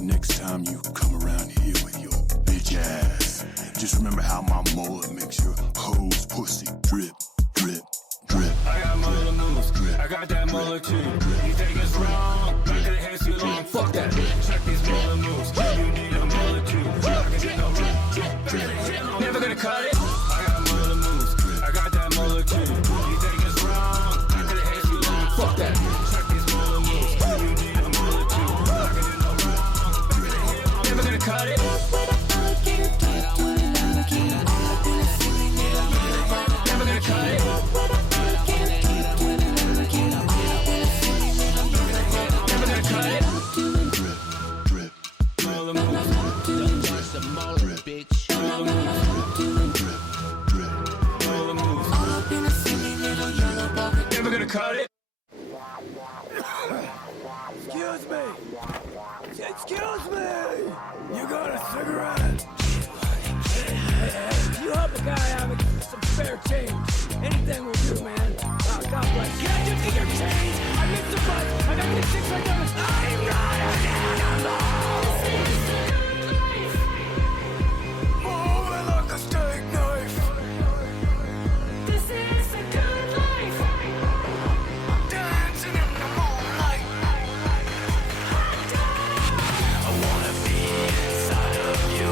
Next time you come around here with your bitch ass, just remember how my mullet makes your hoes pussy drip, drip, drip. I got molar moves, I got that molar too. You think it's wrong? Back of the head too long. Fuck that. Check these molar moves. You need a molar too. I can do no wrong. Back of the head long, never gonna cut it. I got molar moves, I got that molar too. You think it's wrong? Back of the head too long. Fuck that. Check these molar moves. You need a molar too. I can do no wrong. Back of the head long, never gonna cut it. Never gonna cut it. Never gonna cut it. Drip, drip, Molar moves. Just a molar, bitch. Molar moves. drip, drip. Molar moves. Never gonna cut it. Excuse me! Excuse me! You got a cigarette? Hey, you help a guy out with some spare change. Anything will do, man. Oh, God bless you. Can I just get your change? I missed the bus. I gotta get 6 right down. I'm not an animal! Moving like a steak knife. This is a good life. Dancing in the moonlight. I wanna be inside of you.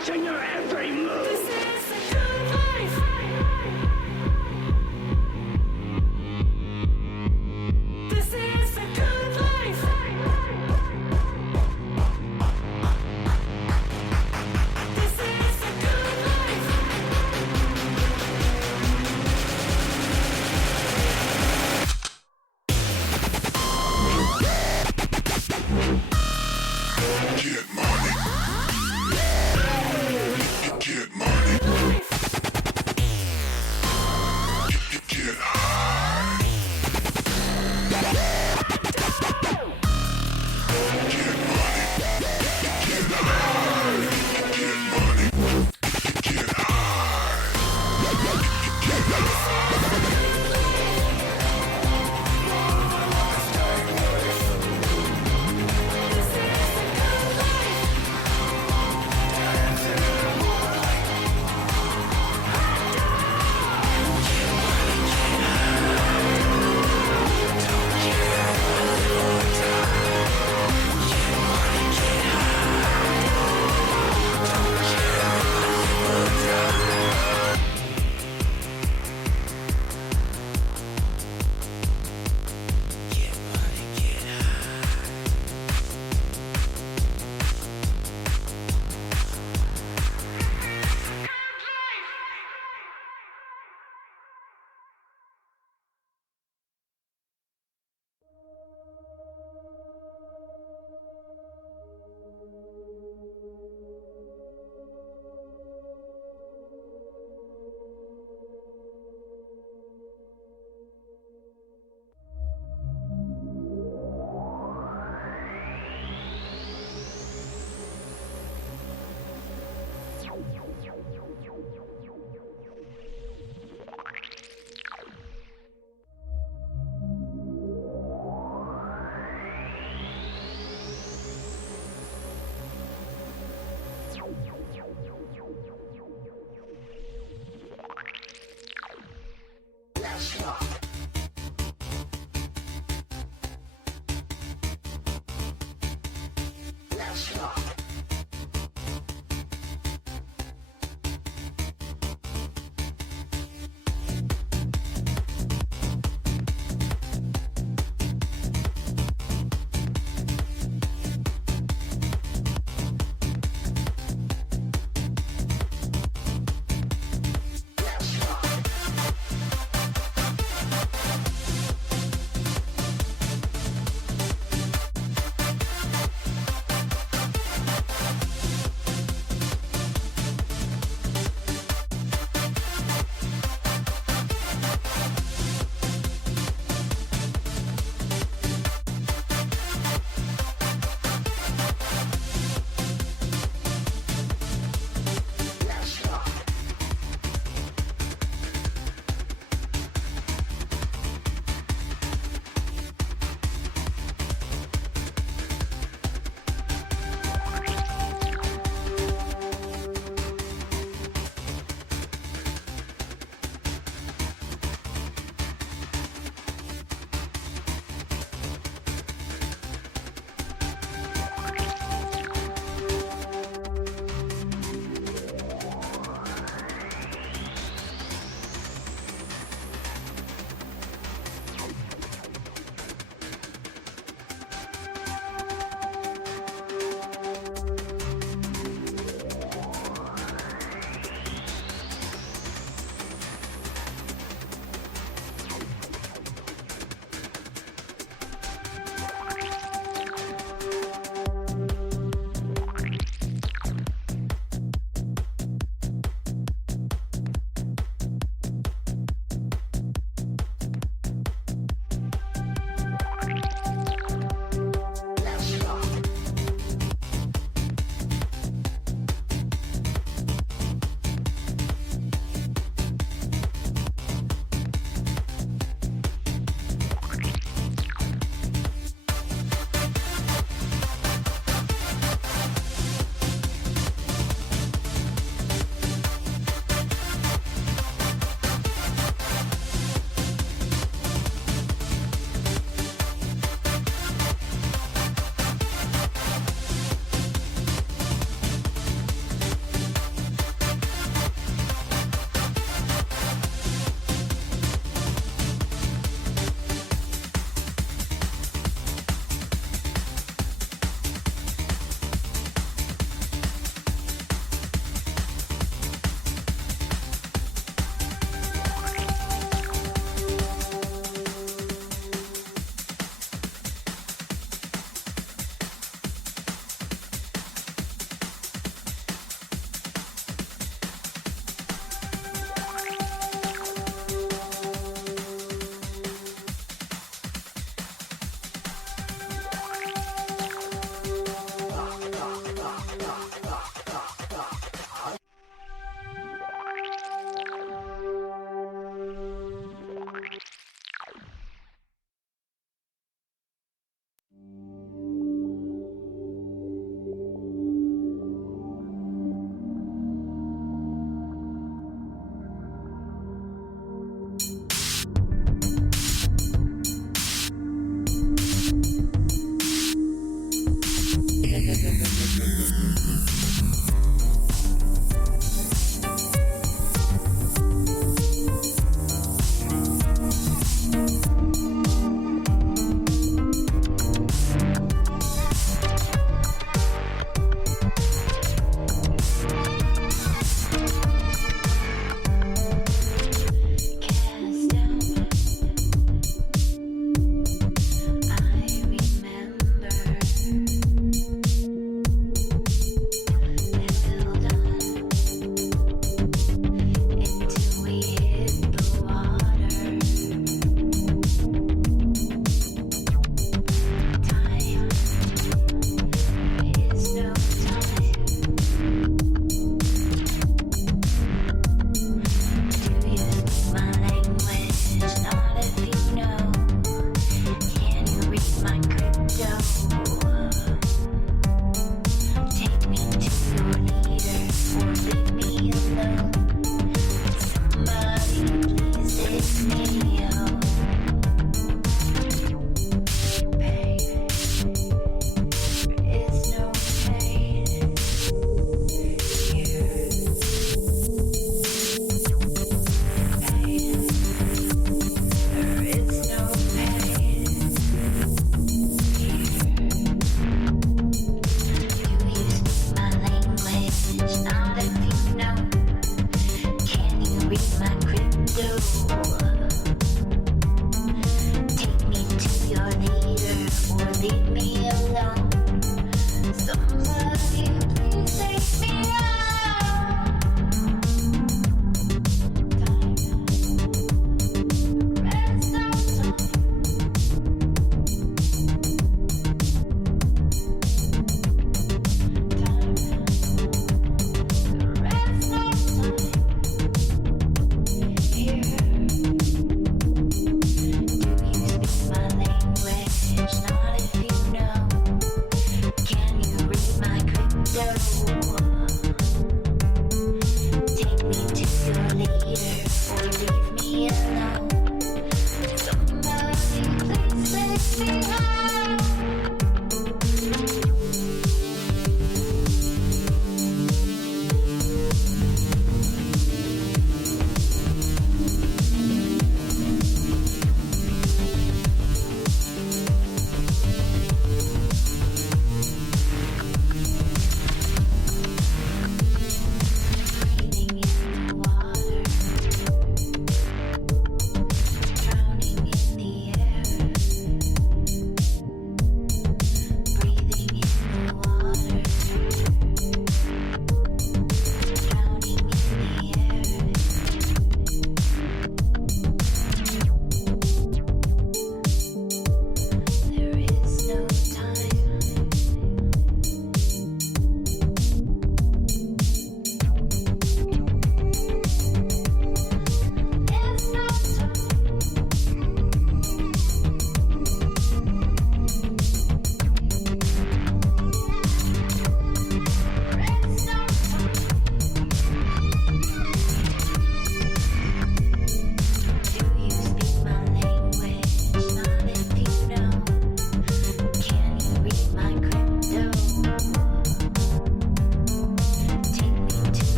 watching your every move. This is the good life. This is the good life. This is the good life. Get money. Get money.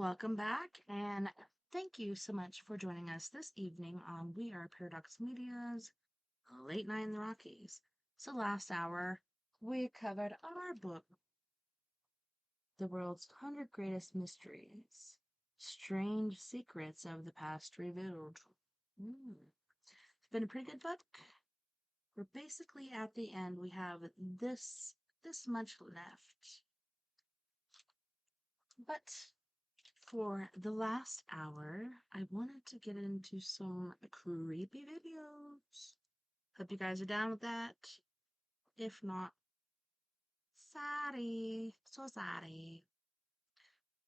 Welcome back, and thank you so much for joining us this evening on We Are Paradox Media's Late Night in the Rockies. So, last hour, we covered our book, The World's 100 Greatest Mysteries Strange Secrets of the Past Revealed. It's been a pretty good book. We're basically at the end. We have this much left. But for the last hour, I wanted to get into some creepy videos. Hope you guys are down with that. If not, sorry. So sorry.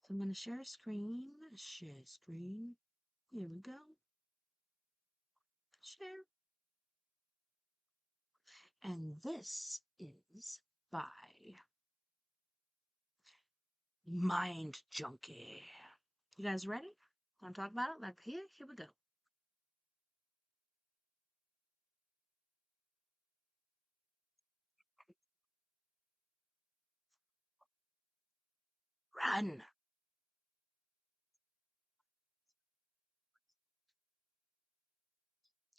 So I'm going to share a screen. Share screen. Here we go. Share. And this is by Mind Junkie. You guys ready? Want to talk about it? Like, here we go. Run.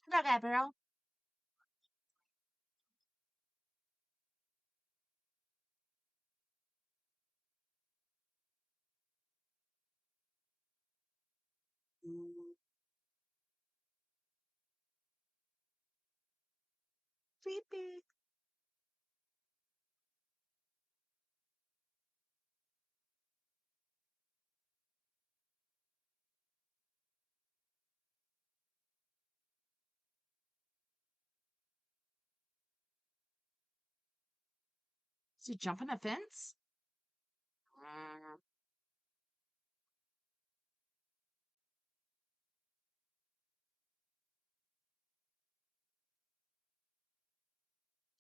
Hello, Gabriel. Creepy. Is he jumping a fence?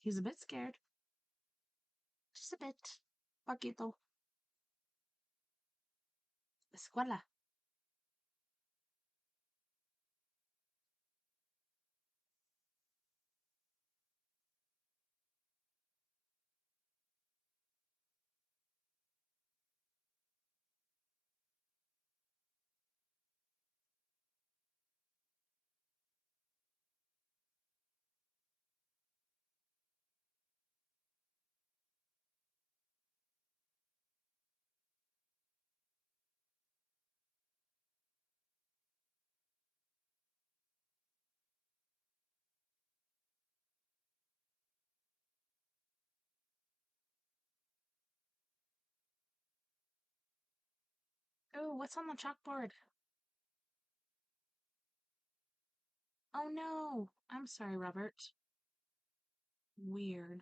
He's a bit scared. Just a bit. Poquito. Escuela. Oh, what's on the chalkboard? Oh no. I'm sorry, Robert. Weird.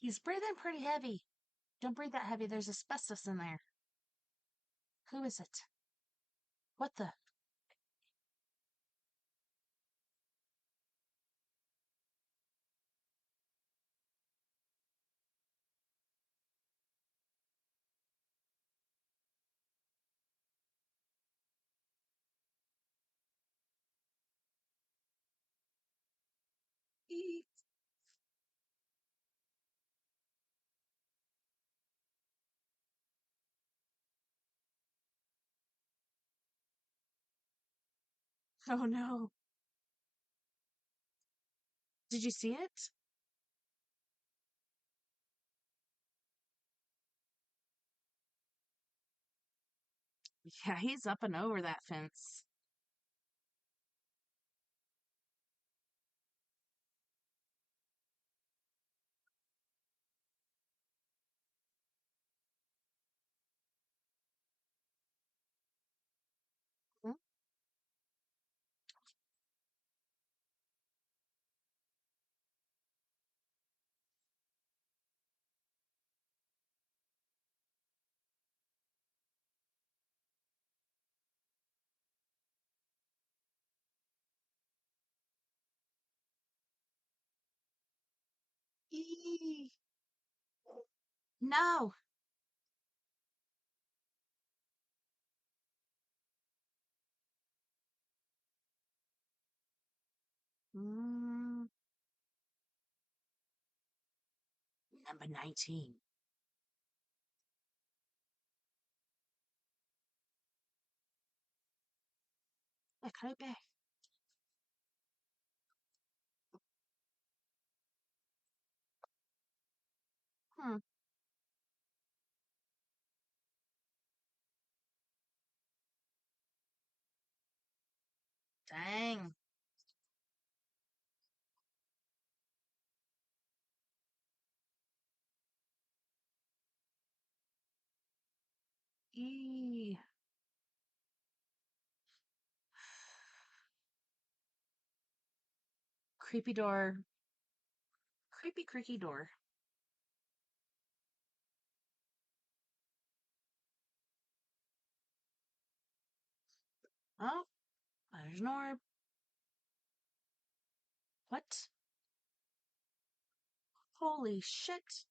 He's breathing pretty heavy. Don't breathe that heavy. There's asbestos in there. Who is it? What the? Eek. Oh no. Did you see it? Yeah, he's up and over that fence. Hmm? Eee. No. Mm, number 19. It could be. Hmm. Dang. Eee. Creepy door. Creepy, creaky door. Oh, there's an orb. What? Holy shit.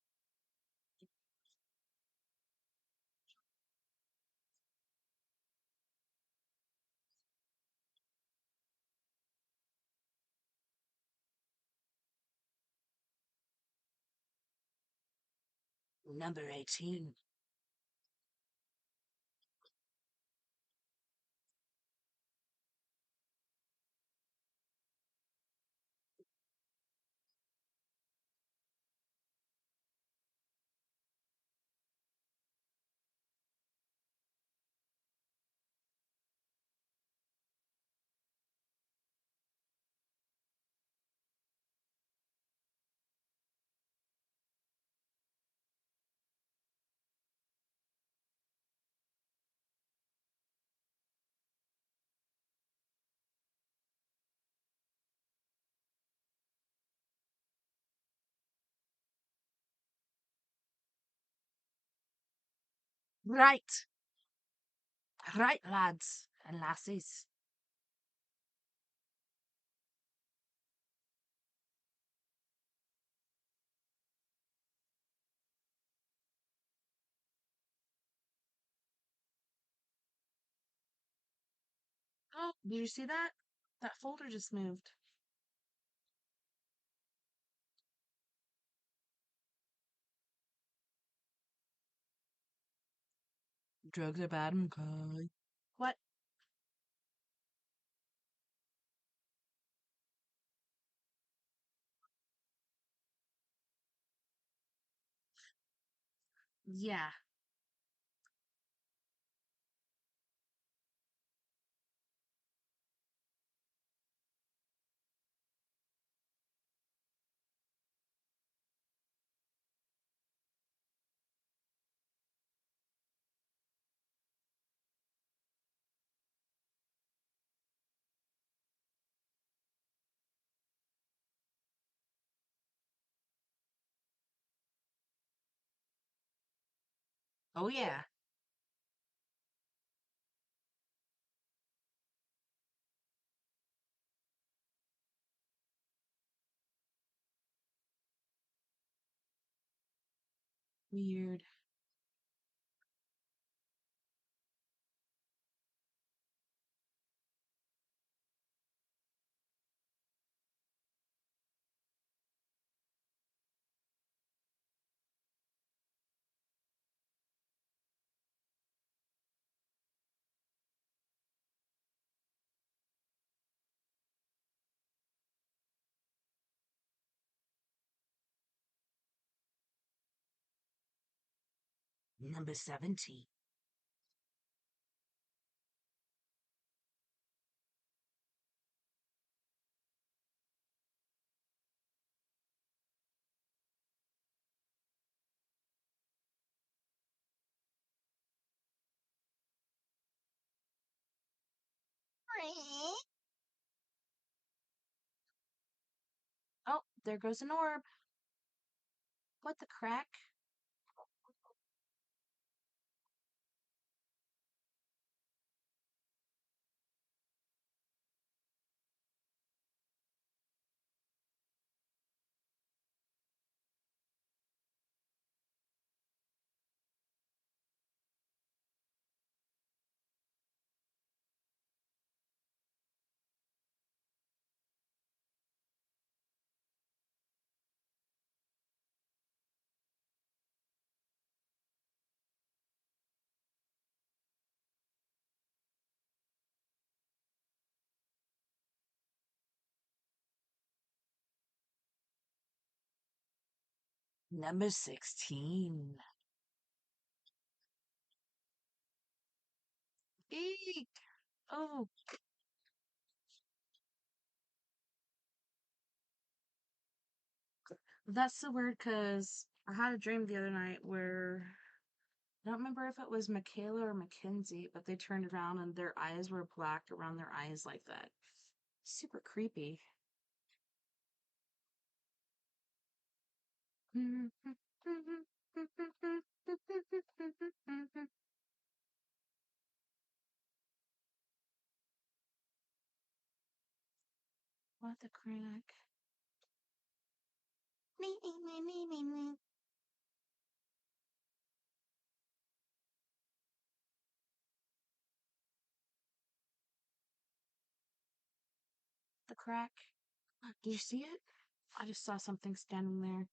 Number 18. Right. Right, lads and lassies. Oh, did you see that? That folder just moved. Drugs are bad, McCoy. What? Yeah. Oh, yeah. Weird. Number 17. Oh, there goes an orb. What the crack? Number 16. Eek. Oh, that's so weird because I had a dream the other night where I don't remember if it was Michaela or Mackenzie, but they turned around and their eyes were black around their eyes like that. Super creepy. What the crack? The crack? Did you see it? I just saw something standing there.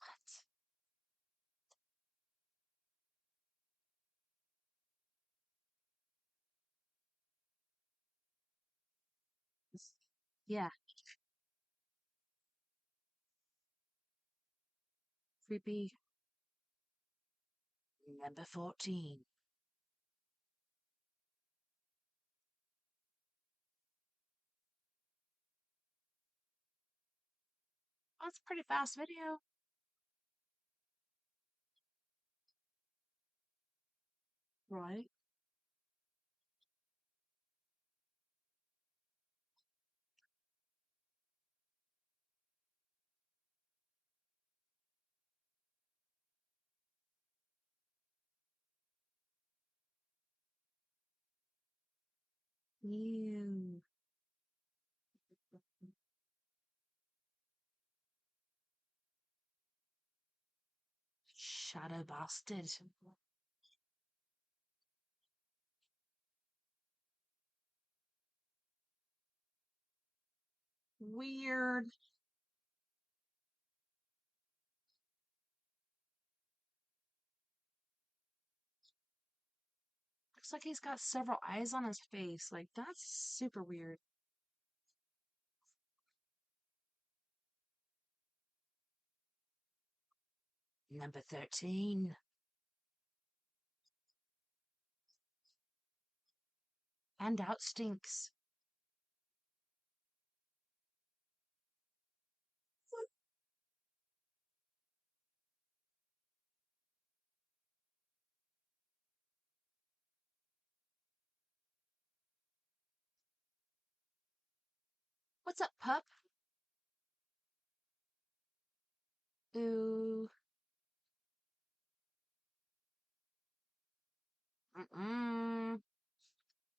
What? Yeah, creepy. Number 14. Oh, it's a pretty fast video. Right? You shadow bastard. Weird. Looks like he's got several eyes on his face. Like, that's super weird. Number 13. And out stinks. What's up, pup? Ooh. Mm-mm.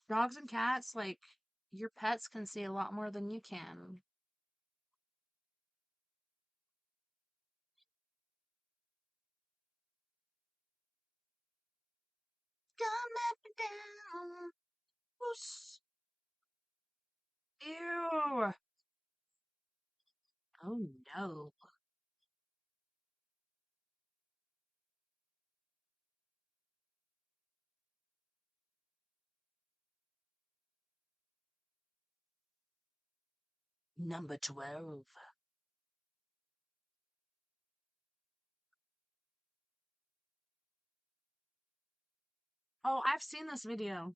Dogs and cats, like, your pets can see a lot more than you can. Come up and down. Whoosh. Ew. Oh no. Number 12. Oh, I've seen this video.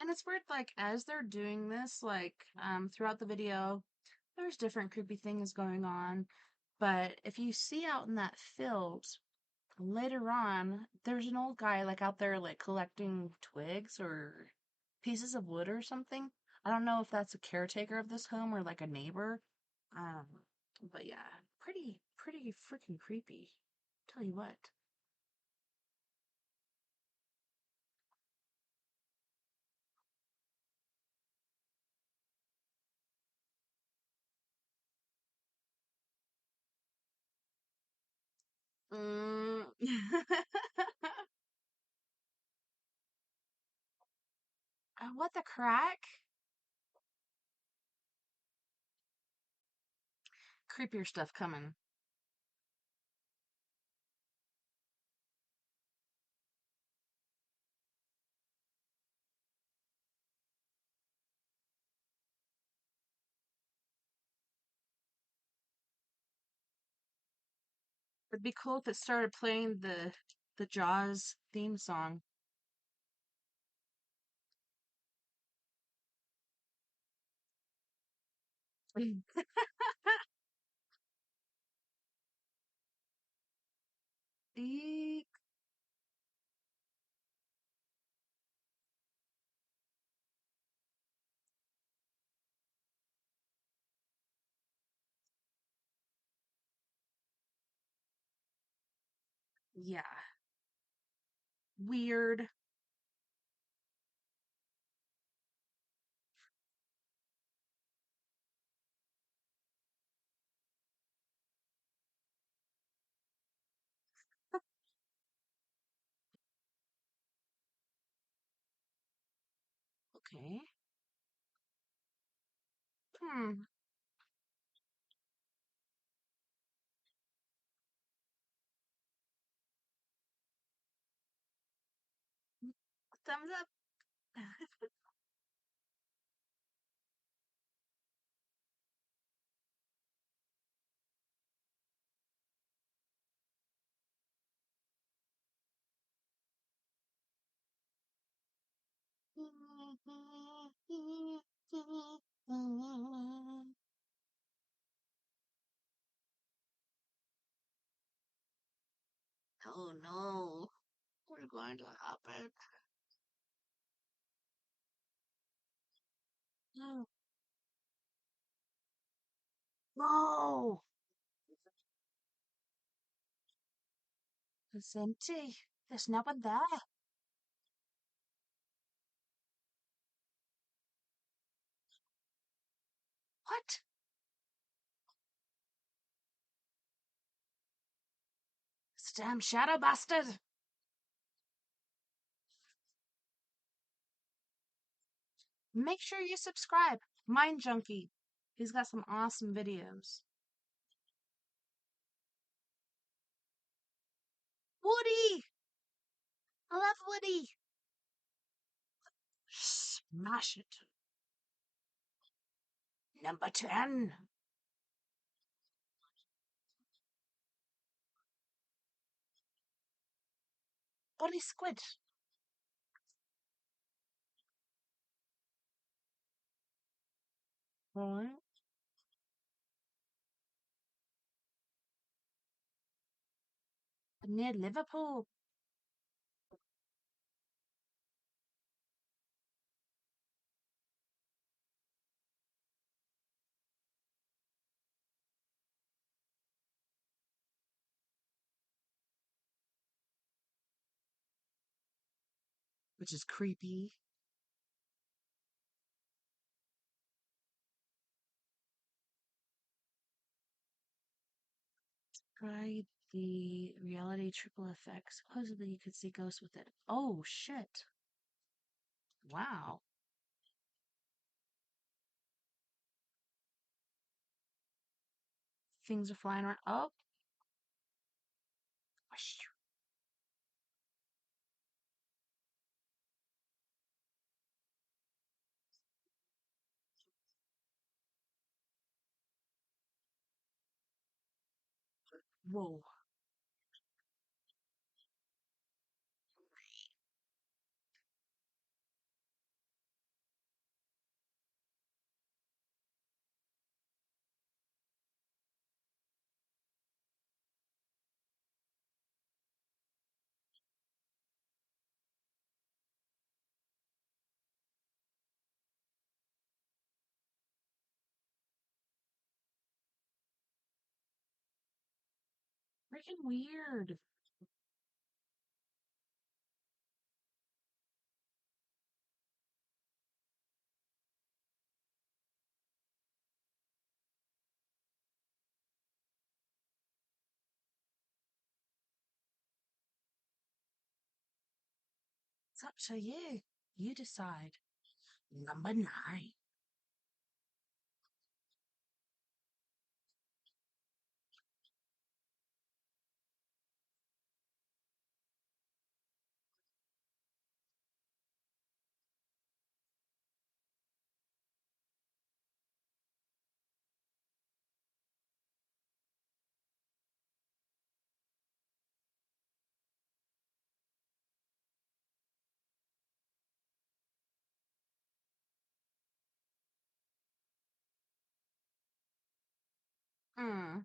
And it's weird, like, as they're doing this, like, throughout the video, there's different creepy things going on. But if you see out in that field, later on, there's an old guy, like, out there, like, collecting twigs or pieces of wood or something. I don't know if that's a caretaker of this home or, like, a neighbor. Um, but yeah, pretty freaking creepy. Tell you what. Mm. What the crack? Creepier stuff coming. It'd be cool if it started playing the Jaws theme song. Eek. Yeah. Weird. Okay. Hmm. Thumbs up. Oh no. What's going to happen? No. No. It's empty. There's no one there. What? It's a damn shadow bastard. Make sure you subscribe. Mind Junkie. He's got some awesome videos. Woody! I love Woody! Smash it. Number 10. Bunny Squid. Alright. Near Liverpool. Which is creepy. Try the reality triple effect. Supposedly you could see ghosts with it. Oh shit. Wow. Things are flying around. Oh. Whoa. Freaking weird. It's up to you. You decide. Number 9. Hmm.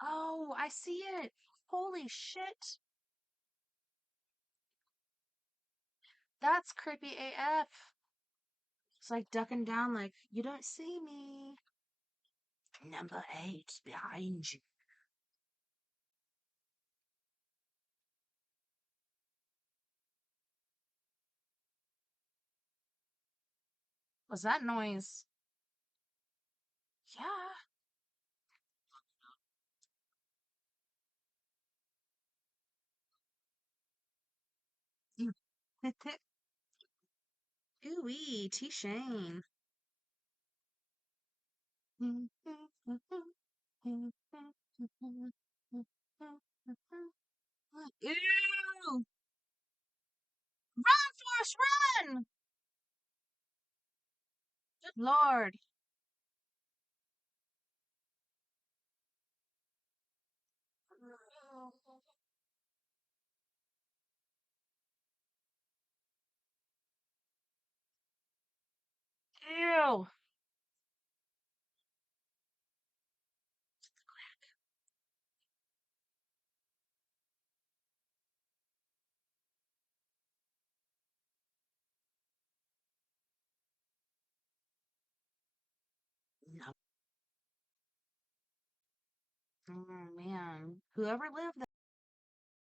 Oh, I see it. Holy shit. That's creepy AF. It's like ducking down, like, you don't see me. Number 8 behind you. What's that noise? Yeah. Ooh-wee, T-Shane. Ew! Run, Forrest, run! Good Lord. Ew. No. Oh man. Whoever lived